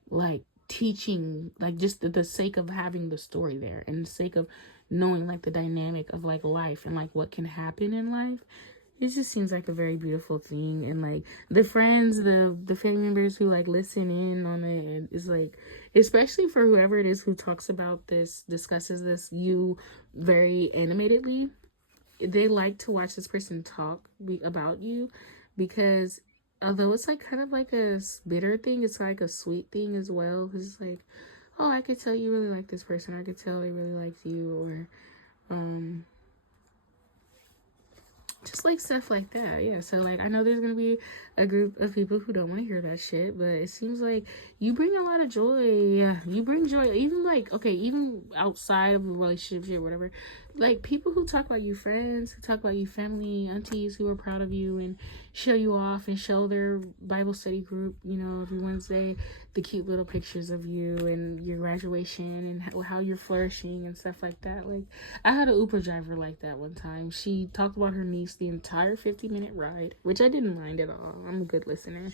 like teaching, like just the sake of having the story there and the sake of knowing like the dynamic of like life and like what can happen in life. It just seems like a very beautiful thing. And like the friends, the family members who like listen in on it, and it's like, especially for whoever it is who talks about this, discusses this, you very animatedly, they like to watch this person talk about you, because although it's like kind of like a bitter thing, it's like a sweet thing as well. It's like, oh, I could tell you really like this person. I could tell they really liked you, or just like stuff like that. Yeah, so like I know there's gonna be a group of people who don't want to hear that shit, but it seems like you bring a lot of joy. Yeah, you bring joy, even like, okay, even outside of a relationship or whatever, like people who talk about you, friends who talk about you, family, aunties who are proud of you and show you off and show their Bible study group, every Wednesday, the cute little pictures of you and your graduation and how you're flourishing and stuff like that. Like I had an Uber driver like that one time. She talked about her niece the entire 50-minute ride, which I didn't mind at all. I'm a good listener.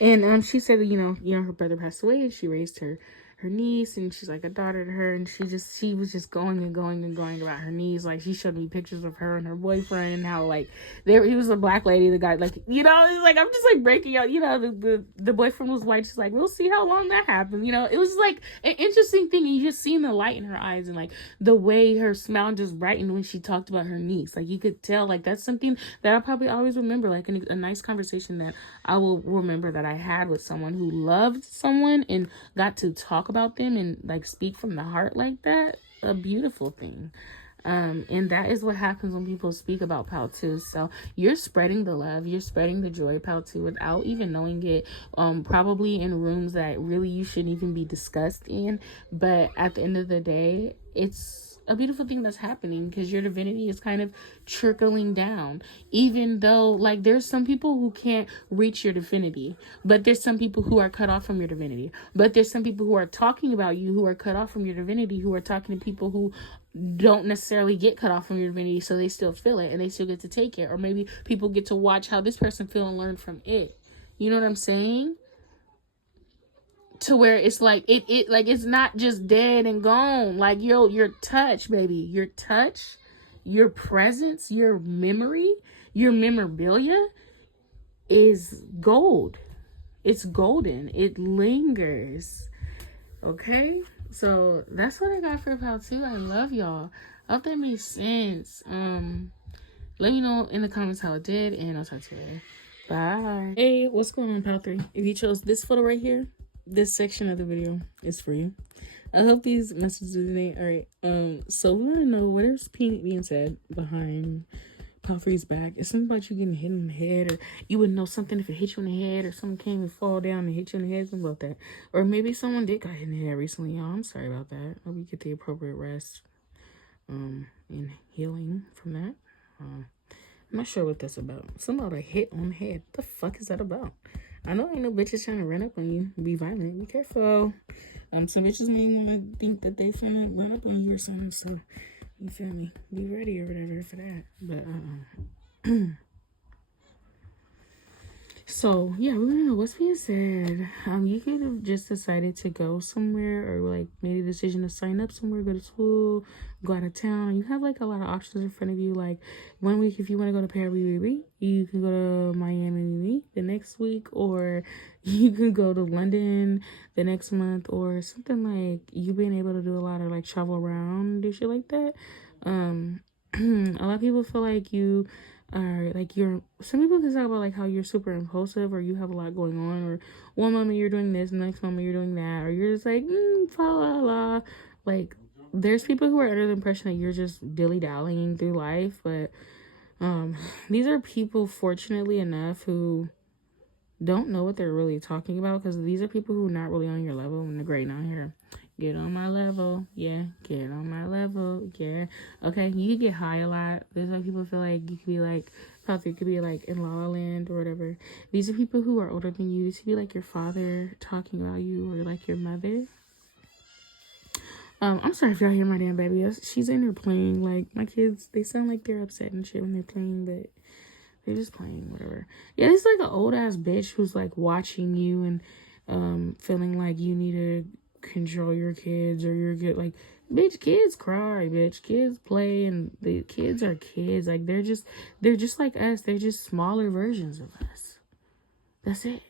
And she said, her brother passed away and she raised her niece, and she's like a daughter to her, and she was just going and going and going about her niece. Like she showed me pictures of her and her boyfriend and how like he was a black lady, the guy, like, it's like I'm just like breaking out, the boyfriend was white. She's like, we'll see how long that happens. It was like an interesting thing, and you just seen the light in her eyes and like the way her smile just brightened when she talked about her niece. Like you could tell, like that's something that I'll probably always remember, like a nice conversation that I will remember that I had with someone who loved someone and got to talk about them and like speak from the heart like that. A beautiful thing. And that is what happens when people speak about Pal 2. So you're spreading the love, you're spreading the joy, Pal 2, without even knowing it, probably in rooms that really you shouldn't even be discussed in. But at the end of the day, it's a beautiful thing that's happening, because your divinity is kind of trickling down. Even though, like, there's some people who can't reach your divinity, but there's some people who are cut off from your divinity. But there's some people who are talking about you who are cut off from your divinity, who are talking to people who don't necessarily get cut off from your divinity, so they still feel it and they still get to take it. Or maybe people get to watch how this person feel and learn from it. You know what I'm saying? To where it's like it like it's not just dead and gone. Like your touch, baby, your touch, your presence, your memory, your memorabilia is gold. It's golden. It lingers. Okay, so that's what I got for Pal 2. I love y'all. I hope that makes sense. Let me know in the comments how it did, and I'll talk to you later. Bye. Hey, what's going on, Pal 3? If you chose this photo right here, this section of the video is for you. I hope these messages resonate. All right. So we want to know what is being said behind Pal 3's back. It's something about you getting hit in the head, or you wouldn't know something if it hit you in the head, or someone came and fall down and hit you in the head, something about that. Or maybe someone did got hit in the head recently, y'all. I'm sorry about that. Hope you get the appropriate rest, and healing from that. I'm not sure what that's about. Something about a hit on the head. What the fuck is that about? I know ain't no bitches trying to run up on you, be violent. Be careful. Some bitches may want to think that they finna run up on you or something. So, you feel me? Be ready or whatever for that. But so yeah, we want to know what's being said. You could have just decided to go somewhere, or like made a decision to sign up somewhere, go to school, go out of town. You have like a lot of options in front of you. Like 1 week, if you want to go to Paris, you can go to Miami the next week, or you can go to London the next month, or something like you being able to do a lot of like travel around, do shit like that. A lot of people feel like you are like some people can talk about like how you're super impulsive, or you have a lot going on, or one moment you're doing this, next moment you're doing that, or you're just like la la la. Like there's people who are under the impression that you're just dilly-dallying through life, but these are people, fortunately enough, who don't know what they're really talking about, because these are people who are not really on your level, and they're great on here. Get on my level, yeah. Get on my level, yeah. Okay, you can get high a lot. There's like people feel like you could be like, probably could be like in La La Land or whatever. These are people who are older than you. This could be like your father talking about you, or like your mother. I'm sorry if y'all hear my damn baby. She's in there playing. Like my kids, they sound like they're upset and shit when they're playing, but they're just playing, whatever. Yeah, it's like an old ass bitch who's like watching you and feeling like you need to control your kids, or you're good. Like, bitch, kids cry, bitch, kids play, and the kids are kids. Like they're just like us. They're just smaller versions of us. That's it.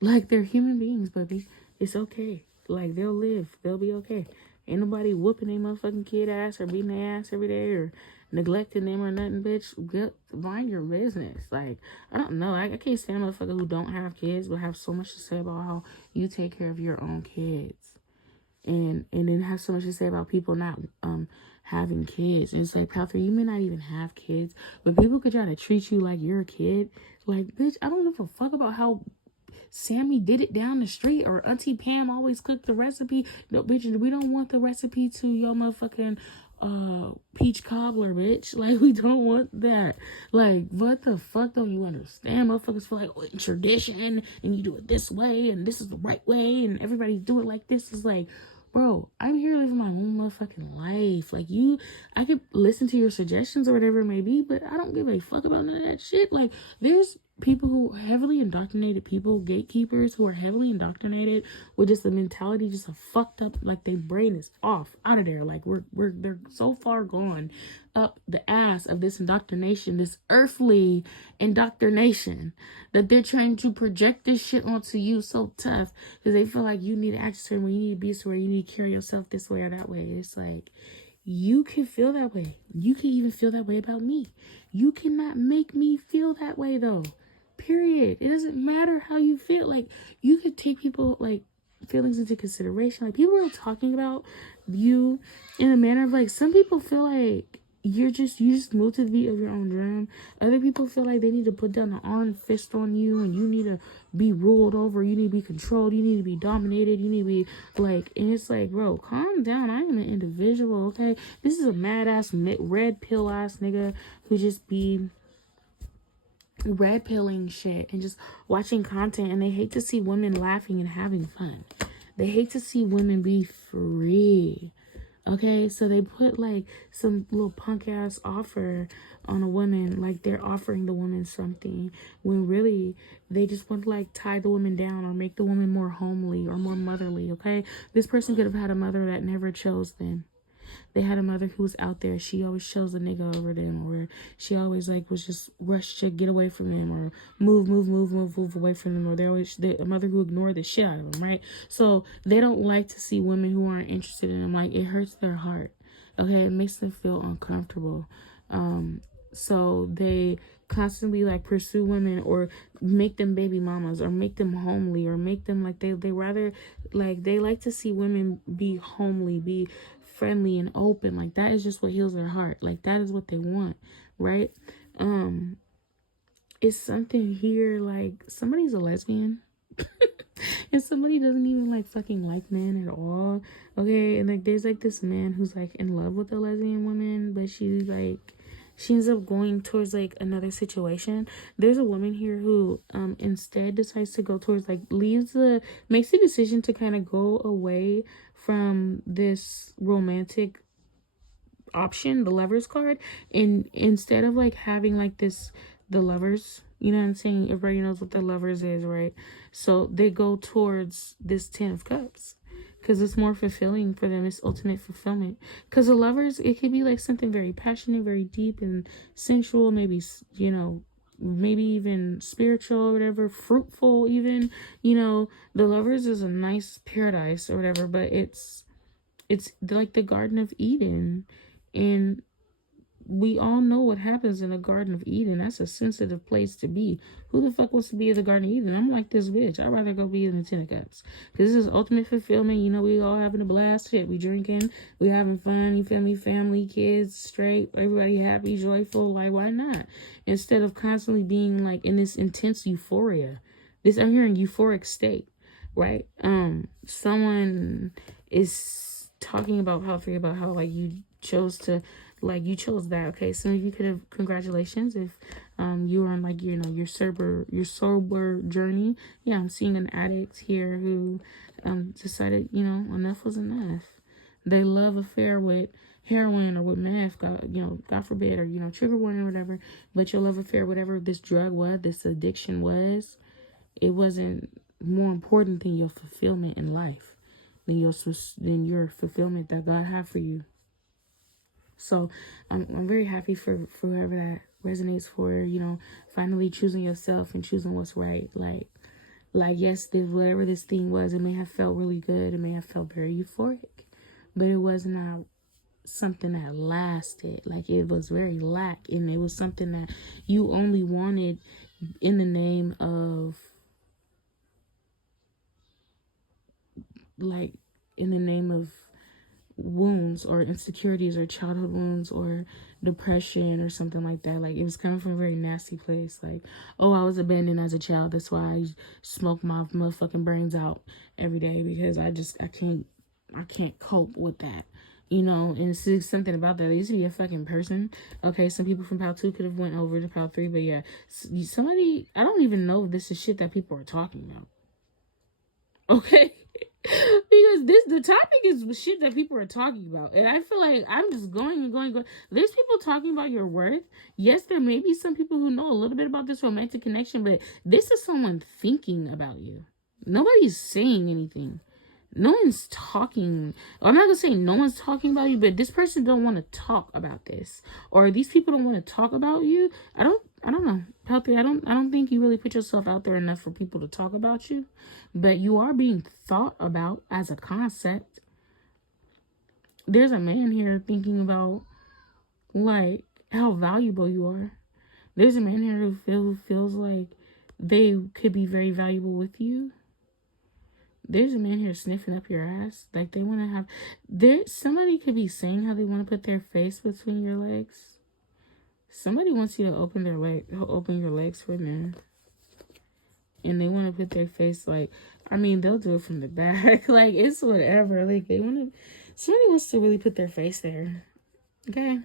Like they're human beings, baby. It's okay. Like they'll live. They'll be okay. Ain't nobody whooping their motherfucking kid ass or beating their ass every day or neglecting them or nothing, bitch. Mind your business. Like, I don't know. I can't stand a motherfucker who don't have kids but have so much to say about how you take care of your own kids. And then have so much to say about people not having kids. And it's like, Pal 3, you may not even have kids, but people could try to treat you like you're a kid. Like, bitch, I don't give a fuck about how Sammy did it down the street, or Auntie Pam always cooked the recipe. No, bitch, we don't want the recipe to your motherfucking peach cobbler, bitch. Like, we don't want that. Like, what the fuck don't you understand? Motherfuckers feel like, oh, it's tradition, and you do it this way, and this is the right way, and everybody do it like this. Is like, bro, I'm here living my own motherfucking life. Like, I could listen to your suggestions or whatever it may be, but I don't give a fuck about none of that shit. Like, there's people who are heavily indoctrinated, people, gatekeepers who are heavily indoctrinated with just a mentality, just a fucked up, like their brain is off, out of there. Like they're so far gone up the ass of this indoctrination, this earthly indoctrination, that they're trying to project this shit onto you so tough, because they feel like you need to act a certain way, you need to be a certain way, you need to carry yourself this way or that way. It's like, you can feel that way. You can even feel that way about me. You cannot make me feel that way, though. Period. It doesn't matter how you feel. Like, you could take people, like, feelings into consideration. Like, people are talking about you in a manner of, like, some people feel like you just move to the beat of your own drum. Other people feel like they need to put down an armed fist on you, and you need to be ruled over, you need to be controlled, you need to be dominated, you need to be like, and it's like, bro, calm down. I am an individual, okay? This is a mad ass red pill ass nigga who just be red pilling shit and just watching content, and they hate to see women laughing and having fun. They hate to see women be free. Okay, so they put like some little punk ass offer on a woman, like they're offering the woman something, when really they just want to like tie the woman down or make the woman more homely or more motherly. Okay, this person could have had a mother that never chose them. They had a mother who was out there. She always chose a nigga over them, or she always like was just rushed to get away from them, or move away from them, or a mother who ignored the shit out of them, right? So they don't like to see women who aren't interested in them. Like, it hurts their heart. Okay, it makes them feel uncomfortable. So they constantly like pursue women or make them baby mamas or make them homely or make them like they rather like they like to see women be homely, be friendly and open. Like, that is just what heals their heart. Like, that is what they want, right? It's something here like somebody's a lesbian and somebody doesn't even like fucking like men at all. Okay, and like there's like this man who's like in love with a lesbian woman, but she ends up going towards like another situation. There's a woman here who instead decides to go towards like makes the decision to kind of go away from this romantic option, the lovers card, and instead of like having like the lovers, you know what I'm saying, everybody knows what the lovers is, right? So they go towards this 10 of cups because it's more fulfilling for them. It's ultimate fulfillment. Because the lovers, it could be like something very passionate, very deep and sensual, maybe, you know, maybe even spiritual or whatever, fruitful even, you know. The lovers is a nice paradise or whatever, but it's like the Garden of Eden, and we all know what happens in the Garden of Eden. That's a sensitive place to be. Who the fuck wants to be in the Garden of Eden? I'm like this bitch. I'd rather go be in the 10 of Cups. Because this is ultimate fulfillment. You know, we all having a blast. Shit, we drinking. We having fun. You feel me? Family, kids, straight. Everybody happy, joyful. Like, why not? Instead of constantly being like in this intense euphoria. I'm hearing euphoric state, right? Someone is talking about how like you chose that. Okay, some of you could have, congratulations if you were on like, you know, your sober journey. Yeah, I'm seeing an addict here who decided, you know, enough was enough. They love affair with heroin or with meth, God forbid, or, you know, trigger warning or whatever. But your love affair, whatever this drug was, this addiction was, it wasn't more important than your fulfillment in life, than your fulfillment that God had for you. So I'm very happy for whoever that resonates for, you know, finally choosing yourself and choosing what's right. Like yes, whatever this thing was, it may have felt really good. It may have felt very euphoric, but it was not something that lasted. Like, it was very lack, and it was something that you only wanted in the name of, like, in the name of wounds or insecurities or childhood wounds or depression or something like that. Like, it was coming from a very nasty place. Like, oh, I was abandoned as a child, that's why I smoke my motherfucking brains out every day, because I can't cope with that, you know. And it's something about that. I used to be a fucking person. Okay, some people from Pal 2 could have went over to Pal 3, but yeah, somebody, I don't even know if this is shit that people are talking about. Okay. Because the topic is shit that people are talking about, and I feel like I'm just going. There's people talking about your worth. Yes, there may be some people who know a little bit about this romantic connection, but this is someone thinking about you. Nobody's saying anything. No one's talking. I'm not gonna say no one's talking about you, but this person don't want to talk about this, or these people don't want to talk about you. I don't know, Healthy. I don't think you really put yourself out there enough for people to talk about you, but you are being thought about as a concept. There's a man here thinking about like how valuable you are. There's a man here who feels like they could be very valuable with you. There's a man here sniffing up your ass. Like they want to have. Somebody could be saying how they want to put their face between your legs. Somebody wants you to open your legs for them, and they want to put their face like. I mean, they'll do it from the back. Like it's whatever. Like they want to. Somebody wants to really put their face there. Okay,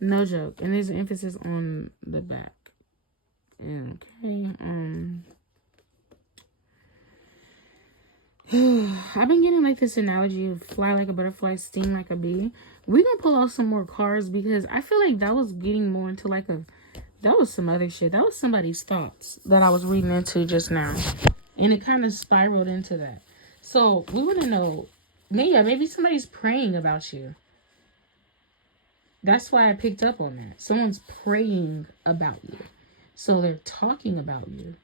no joke. And there's an emphasis on the back. Okay. I've been getting like this analogy of fly like a butterfly, sting like a bee. We're gonna pull out some more cards because I feel like that was getting more into like that was some other shit. That was somebody's thoughts that I was reading into just now. And it kind of spiraled into that. So we want to know, maybe somebody's praying about you. That's why I picked up on that. Someone's praying about you. So they're talking about you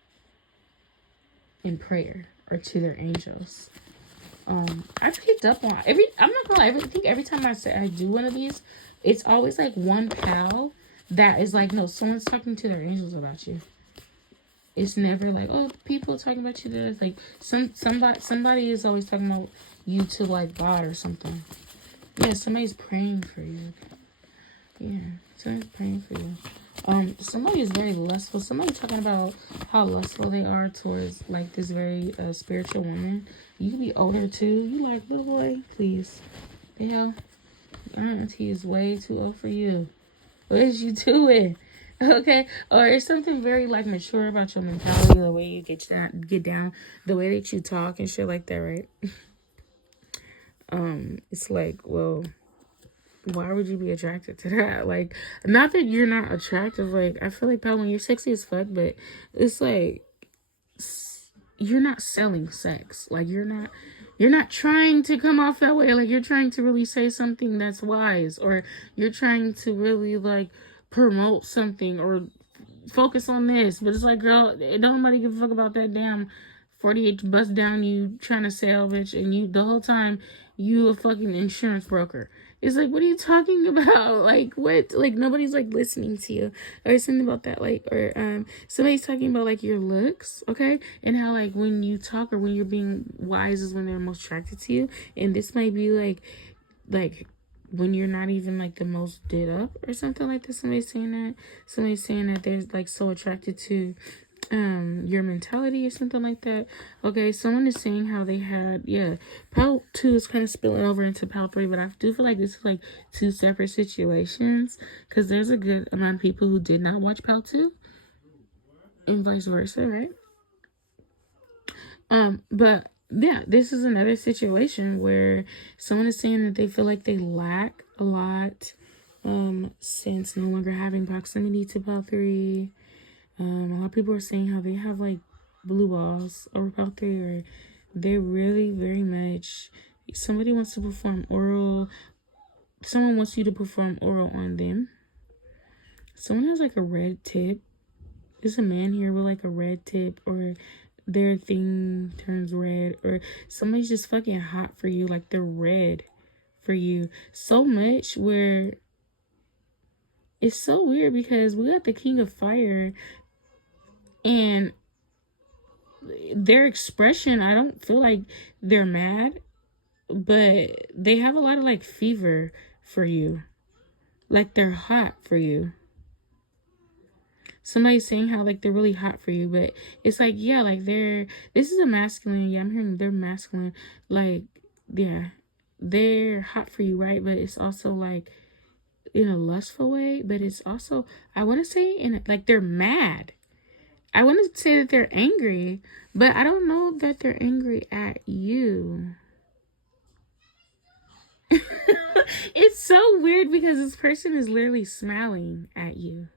in prayer or to their angels. I picked up on I'm not gonna lie, I think every time I do one of these, it's always like one pal that is like, no, someone's talking to their angels about you. It's never like, oh, people talking about you. There's like somebody is always talking about you to like God or something. Yeah, somebody's praying for you. Yeah, somebody's praying for you. Somebody is very lustful. Somebody talking about how lustful they are towards like this very spiritual woman. You could be older too. You like, little boy, please. The hell, your auntie is way too old for you. What is you doing? Okay, or it's something very like mature about your mentality, the way you get down, the way that you talk and shit like that, right? It's like, well, why would you be attracted to that? Like, not that you're not attractive. Like, I feel like, pal, when you're sexy as fuck, but it's like you're not selling sex. Like, you're not trying to come off that way. Like, you're trying to really say something that's wise, or you're trying to really like promote something or focus on this. But it's like, girl, don't nobody give a fuck about that damn 48 bust down you trying to sell, bitch, and you the whole time you a fucking insurance broker. It's like, what are you talking about? Like, what? Like, nobody's like listening to you or something about that. Like, or somebody's talking about like your looks, okay, and how like when you talk or when you're being wise is when they're most attracted to you. And this might be like when you're not even like the most did up or something like that. Somebody's saying that they're like so attracted to your mentality or something like that. Okay, someone is saying how they had, pal 2 is kind of spilling over into pal 3, but I do feel like this is like 2 separate situations, because there's a good amount of people who did not watch pal 2 and vice versa, right? But yeah, this is another situation where someone is saying that they feel like they lack a lot since no longer having proximity to pal 3. A lot of people are saying how they have like blue balls over pal 3, or they're really very much, somebody wants to perform oral, someone wants you to perform oral on them. Someone has like a red tip. There's a man here with like a red tip, or their thing turns red, or somebody's just fucking hot for you, like they're red for you so much where it's so weird, because we got the King of Fire, and their expression, I don't feel like they're mad, but they have a lot of like fever for you, like they're hot for you. Somebody's saying how like they're really hot for you, but it's like, yeah, like this is a masculine. Yeah, I'm hearing they're masculine. Like, yeah, they're hot for you, right? But it's also like in a lustful way, but it's also, I want to say in like they're mad. I want to say that they're angry, but I don't know that they're angry at you. It's so weird, because this person is literally smiling at you.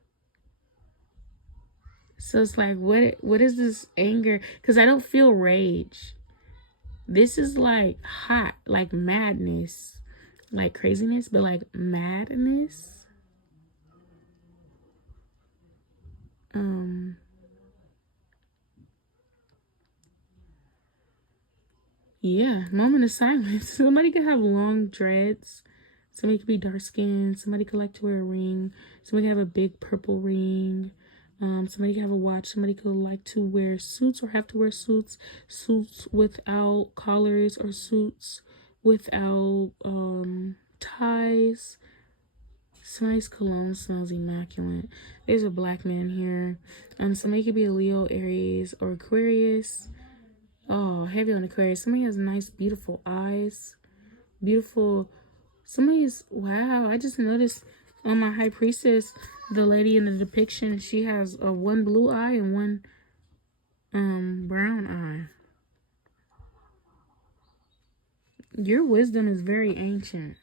So it's like, what is this anger? Because I don't feel rage. This is like hot, like madness, like craziness, but like madness. Yeah, moment of silence. Somebody could have long dreads. Somebody could be dark skinned. Somebody could like to wear a ring. Somebody could have a big purple ring. Somebody could have a watch. Somebody could like to wear suits or have to wear suits. Suits without collars or suits without ties. Somebody's cologne smells immaculate. There's a black man here. Somebody could be a Leo, Aries, or Aquarius. Oh, heavy on Aquarius. Somebody has nice, beautiful eyes. Beautiful. Somebody's, wow, I just noticed on my high priestess, the lady in the depiction, she has a one blue eye and one brown eye. Your wisdom is very ancient.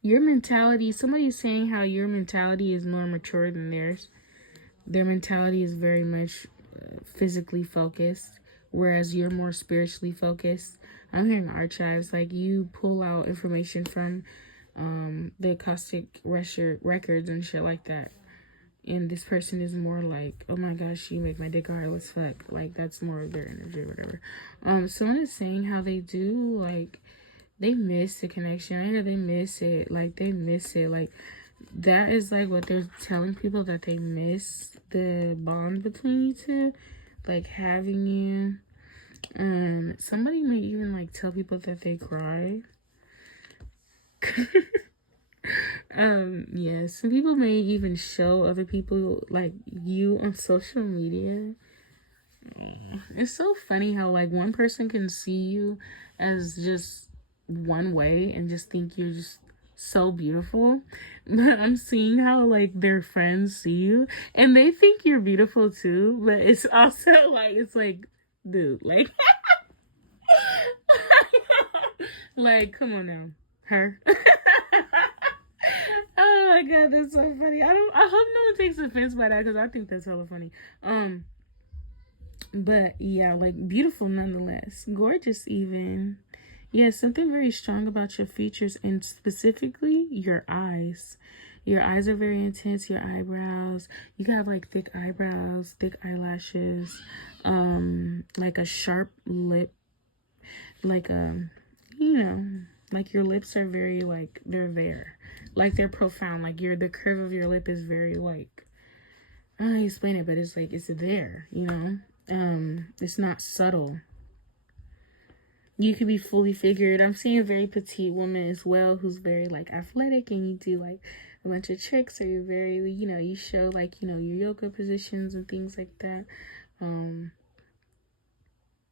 Your mentality, somebody's saying how your mentality is more mature than theirs. Their mentality is very much physically focused, whereas you're more spiritually focused. I'm hearing archives, like you pull out information from the Caustic records and shit like that. And this person is more like, oh my gosh, you make my dick hard as fuck. Like, that's more of their energy or whatever. Someone is saying how they do, like, they miss the connection. I hear they miss it. Like, they miss it. Like, that is, like, what they're telling people, that they miss the bond between you two. Like, having you. Somebody may even, like, tell people that they cry. Yeah, some people may even show other people, like, you on social media. It's so funny how, like, one person can see you as just one way and just think you're just so beautiful. But I'm seeing how, like, their friends see you and they think you're beautiful too. But it's also like, it's like, dude, like, like, come on now, her. Oh my god, that's so funny. I hope no one takes offense by that, because I think that's hella funny. But yeah, like, beautiful nonetheless. Gorgeous even. Yeah, something very strong about your features, and specifically your eyes. Your eyes are very intense, your eyebrows. You can have like thick eyebrows, thick eyelashes, like a sharp lip, like you know, like your lips are very, like, they're there. Like, they're profound. Like, the curve of your lip is very, like, I don't know how to explain it, but it's like, it's there, you know? It's not subtle. You could be fully figured. I'm seeing a very petite woman as well, who's very, like, athletic, and you do, like, a bunch of tricks, or you're very, you know, you show, like, you know, your yoga positions and things like that.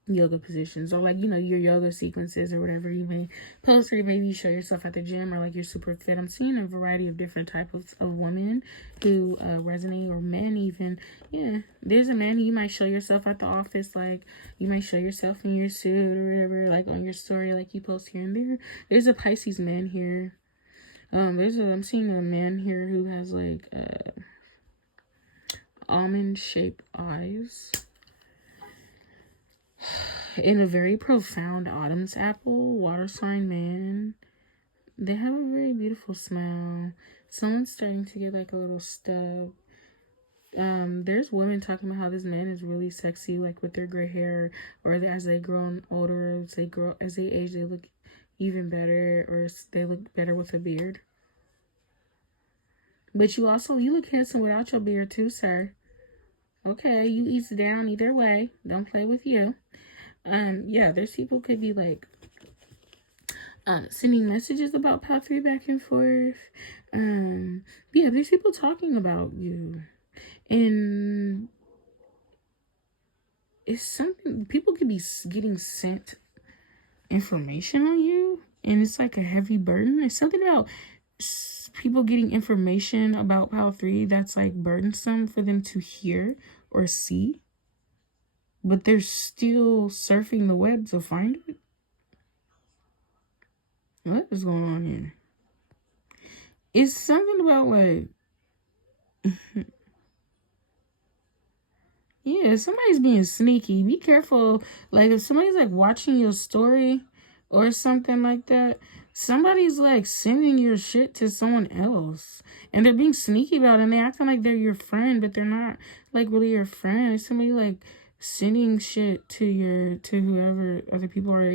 Yoga positions, or, like, you know, your yoga sequences or whatever you may post, or maybe you show yourself at the gym, or like you're super fit. I'm seeing a variety of different types of women who resonate, or men even. Yeah, there's a man who you might show yourself at the office, like you might show yourself in your suit or whatever, like on your story, like you post here and there. There's a Pisces man here. I'm seeing a man here who has like almond shaped eyes in a very profound autumn's apple, water sign man. They have a very beautiful smile. Someone's starting to get like a little stub. There's women talking about how this man is really sexy, like with their gray hair, or as they grow older, as they age, they look even better, or they look better with a beard. But you look handsome without your beard too, sir. Okay, you ease down either way. Don't play with you. Yeah, there's people could be like sending messages about Pal 3 back and forth. Yeah, there's people talking about you. And it's something, people could be getting sent information on you, and it's like a heavy burden. It's something about people getting information about Pal 3 that's like burdensome for them to hear or see, but they're still surfing the web to find it. What is going on here? It's something about like yeah, somebody's being sneaky. Be careful. Like, if somebody's like watching your story or something like that, somebody's like sending your shit to someone else, and they're being sneaky about it, and they're acting like they're your friend, but they're not like really your friend. It's somebody like sending shit to whoever other people are.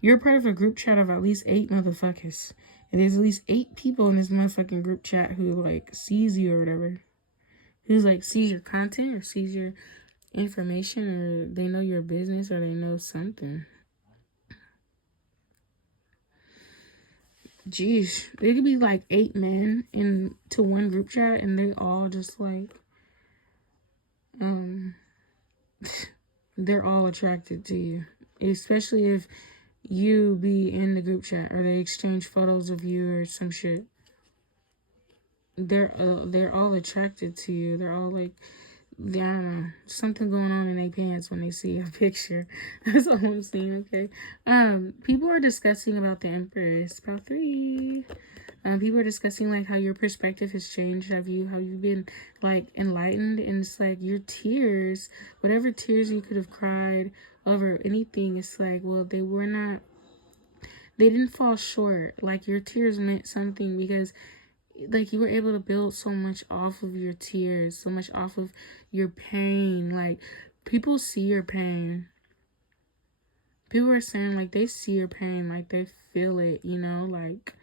You're part of a group chat of at least 8 motherfuckers, and there's at least 8 people in this motherfucking group chat who like sees you or whatever, who's like sees your content or sees your information, or they know your business, or they know something. Jeez, it could be like 8 men into one group chat, and they all just like, they're all attracted to you, especially if you be in the group chat or they exchange photos of you or some shit. They're all attracted to you. They're all like, I don't know, something going on in their pants when they see a picture. That's all I'm saying. Okay. People are discussing about the Empress. About 3. People are discussing like how your perspective has changed. How you've been like enlightened, and it's like your tears, whatever tears you could have cried over anything, it's like, well, they didn't fall short. Like your tears meant something, because like you were able to build so much off of your tears, so much off of your pain. Like people see your pain. People are saying like they see your pain, like they feel it, you know, like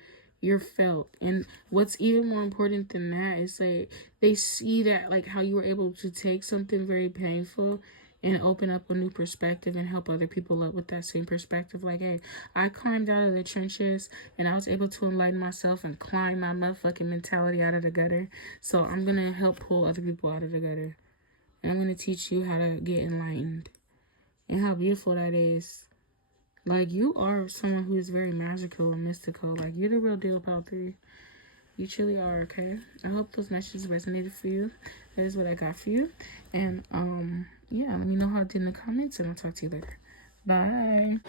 you're felt. And what's even more important than that is like they see that, like how you were able to take something very painful and open up a new perspective and help other people up with that same perspective. Like, hey, I climbed out of the trenches and I was able to enlighten myself and climb my motherfucking mentality out of the gutter. So I'm gonna help pull other people out of the gutter, and I'm gonna teach you how to get enlightened and how beautiful that is. Like, you are someone who is very magical and mystical. Like, you're the real deal, Pal 3. You truly are, okay? I hope those messages resonated for you. That is what I got for you. And, yeah, let me know how it did in the comments, and I'll talk to you later. Bye.